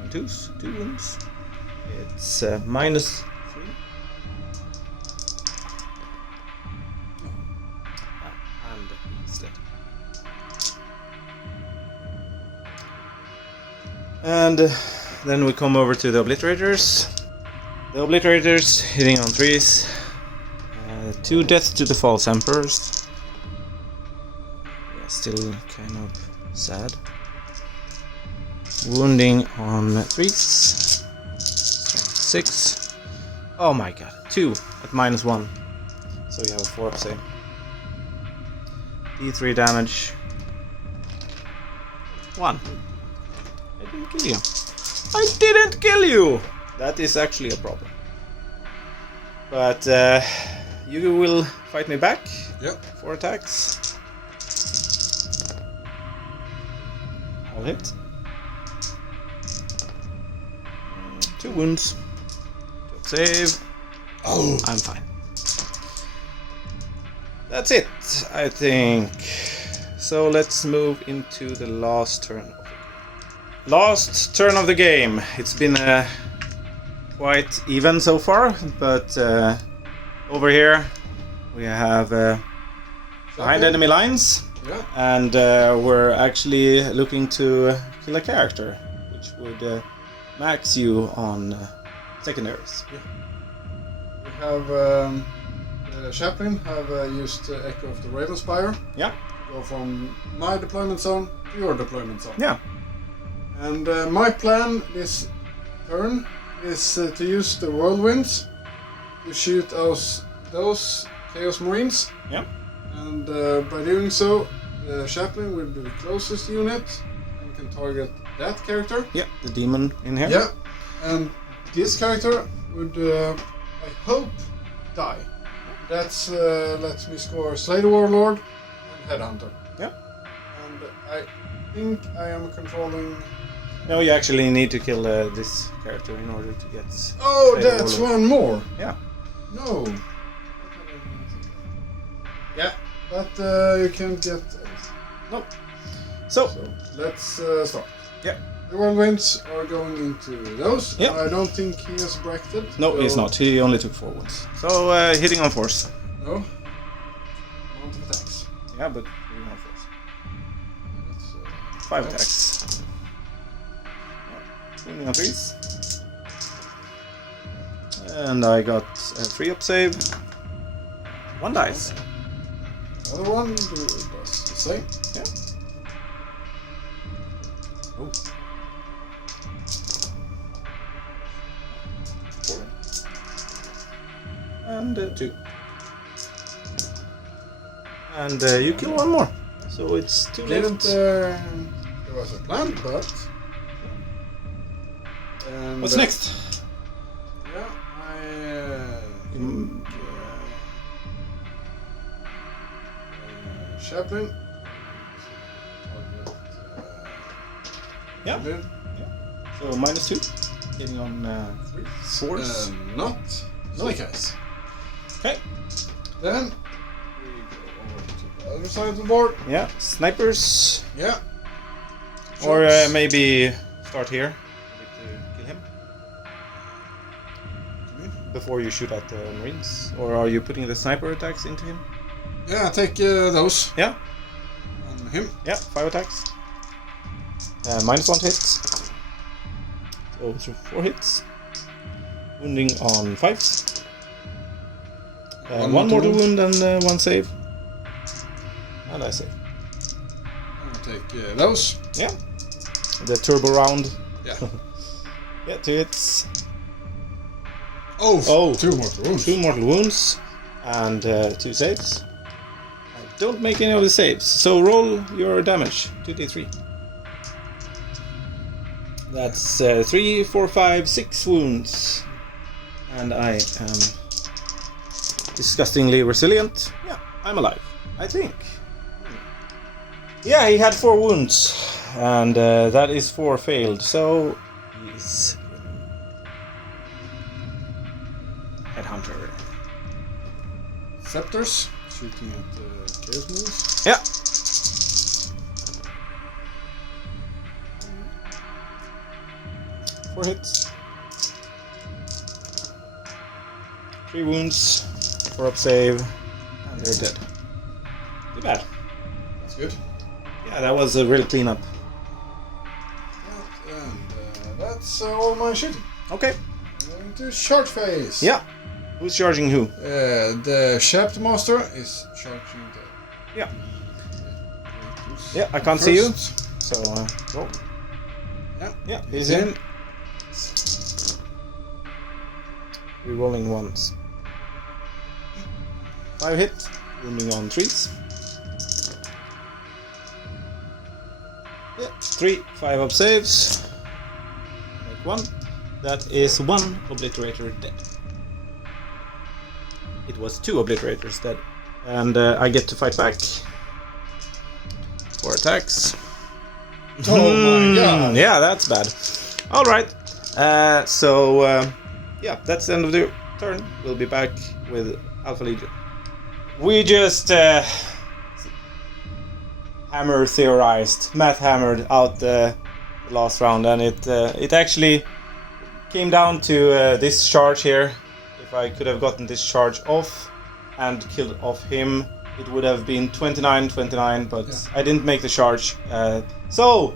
2s, 2 wounds. It's -3. And he's dead. And then we come over to the obliterators. The obliterators hitting on 3s. 2 deaths to the false emperors. Yeah, still kind of sad. Wounding on 3s. 6. Oh my god. 2 at -1. So you have a 4 up save. D3 damage. 1. I didn't kill you. I didn't kill you! That is actually a problem. But you will fight me back. Yep. 4 attacks. I'll hit. 2 wounds. 2 save. Oh, I'm fine. That's it, I think. So let's move into the last turn of the game. Last turn of the game. It's been quite even so far, but over here we have behind enemy lines. yeah. And we're actually looking to kill a character, which would max you on secondaries. We have the chaplain have used Echo of the Ravenspire. Yeah. Go from my deployment zone to your deployment zone. Yeah. And my plan this turn is to use the whirlwinds to shoot those Chaos Marines. Yeah. And by doing so, the chaplain will be the closest unit and can target that character. Yeah, the demon in here. Yeah, and this character would, I hope, die. That's lets me score Slay the Warlord and Headhunter. Yeah. And I think I am controlling... No, you actually need to kill this character in order to get... Oh, Slay the that's Warlord. one more! Yeah. No. Yeah, but you can't get... No. So, So, let's start. yeah. The whirlwinds are going into those. Yeah. I don't think he has bracketed. No, so- he's not. He only took 4 wounds. So, hitting on force. No. Amount of attacks. Yeah, but hitting on force. That's, 5 yeah. attacks. Wounding on 3s. And I got a 3 up save. 1 dice. Another one does the same. Yeah. Oh. 4. And 2. And you kill 1 more. So it's 2 Didn't left. go as a plan, but... And, What's next? Chaplain. Yeah. So -2, hitting on 3 force. Not Snake Eyes. Okay. Then we go over to the other side of the board. Yeah, snipers. Yeah. Or Shots. maybe start here. Kill him. Before you shoot at the Marines. Or are you putting the sniper attacks into him? Yeah, take those. Yeah. On him. Yeah, 5 attacks. -1 hits. So 4 hits. Wounding on 5s. One mortal wound and 1 save. And I save. I'll take those. Yeah. The turbo round. Yeah. Yeah, 2 hits. Oh, 2 mortal wounds. 2 mortal wounds. And 2 saves. I don't make any of the saves. So roll your damage. 2d3. That's 3, 4, 5, 6 wounds. And I am disgustingly resilient. Yeah, I'm alive. I think. Yeah, he had 4 wounds. And that is 4 failed. So he's Headhunter. Raptors. Shooting at chaos moves. Yeah. Four hits. 3 wounds. 4 up save. And they're dead. Too bad. That's good. Yeah, that was a real cleanup. And that's all my shooting. Okay. Going to charge phase. Yeah. Who's charging who? The Chapter Master is charging the... Yeah. Yeah, I can't see you. First. So, roll. Yeah. Yeah, he's in. Rerolling ones. 5 hit. Wounding on 3s. Yeah, 3, 5 up saves. Make 1. That is 1 obliterator dead. It was 2 obliterators dead. And I get to fight back. 4 attacks. Oh my god! Yeah, that's bad. Alright. Yeah, that's the end of the turn. We'll be back with Alpha Legion. We just math hammered out the last round, and it actually came down to this charge here. If I could have gotten this charge off and killed off him, it would have been 29-29, but I didn't make the charge. So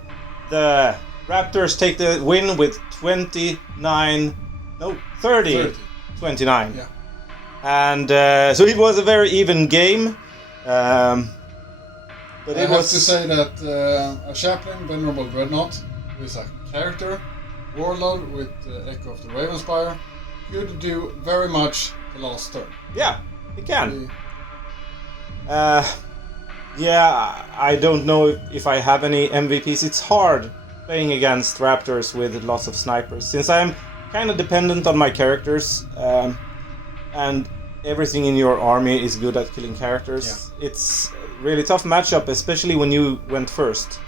the Raptors take the win with 30-29. Yeah. And so it was a very even game. But I have to say that a Chaplain, Venerable Dreadnought, who is a character, Warlord with Echo of the Ravenspire, could do very much the last turn. Yeah, he can. Yeah, I don't know if I have any MVPs. It's hard playing against Raptors with lots of snipers, since I'm kind of dependent on my characters, and everything in your army is good at killing characters. Yeah. It's a really tough matchup, especially when you went first.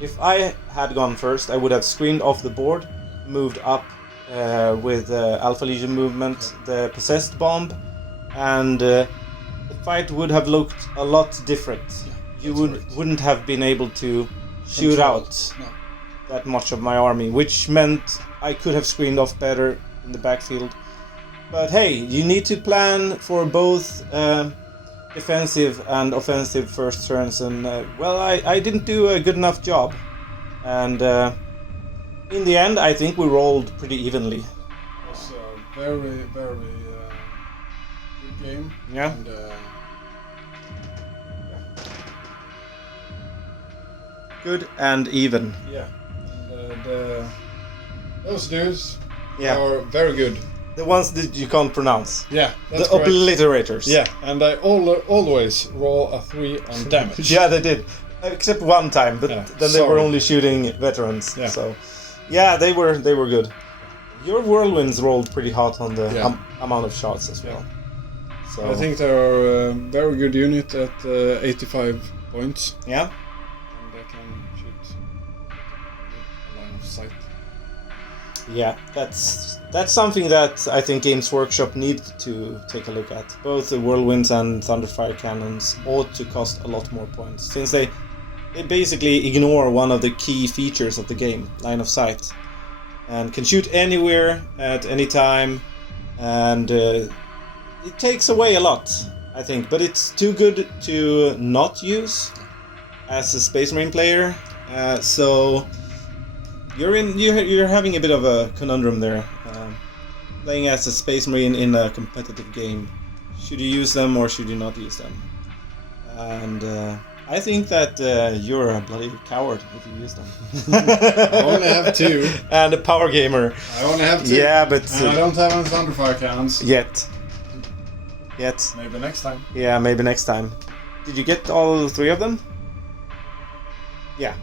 If I had gone first, I would have screened off the board, moved up with Alpha Legion movement, the Possessed Bomb, and the fight would have looked a lot different. Yeah, you wouldn't have been able to shoot out that much of my army, which meant I could have screened off better in the backfield. But hey, you need to plan for both defensive and offensive first turns, and well, I didn't do a good enough job, and in the end I think we rolled pretty evenly. It was a very, very good game. Yeah. And, good and even. Yeah. And those dudes Yeah. are very good. The ones that you can't pronounce. Yeah, that's the correct. obliterators. Yeah, and I always roll a 3 on damage. Yeah, they did. Except one time, but then they were only shooting veterans. Yeah. So, yeah, they were good. Your whirlwinds rolled pretty hot on the amount of shots as well. So I think they are a very good unit at 85 points, Yeah. and they can shoot with a line of sight. Yeah, that's something that I think Games Workshop need to take a look at. Both the Whirlwinds and Thunderfire cannons ought to cost a lot more points, since they basically ignore one of the key features of the game, line of sight, and can shoot anywhere at any time, and it takes away a lot, I think. But it's too good to not use as a Space Marine player, so. You're having a bit of a conundrum there, playing as a Space Marine in a competitive game. Should you use them or should you not use them? And I think that you're a bloody coward if you use them. I only have 2. And a power gamer. I only have 2. Yeah, but and I don't have any Thunderfire cannons. Yet. Maybe next time. Yeah, maybe next time. Did you get all 3 of them? Yeah.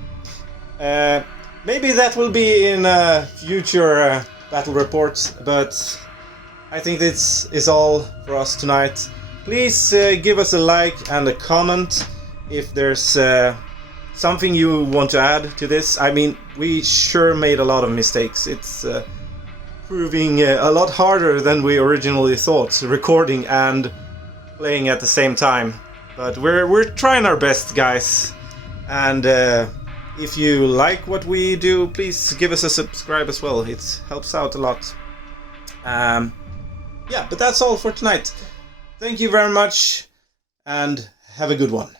Maybe that will be in future battle reports, but I think this is all for us tonight. Please give us a like and a comment if there's something you want to add to this. I mean, we sure made a lot of mistakes. It's proving a lot harder than we originally thought, recording and playing at the same time. But we're trying our best, guys. And if you like what we do, please give us a subscribe as well. It helps out a lot. Yeah, but that's all for tonight. Thank you very much, and have a good one.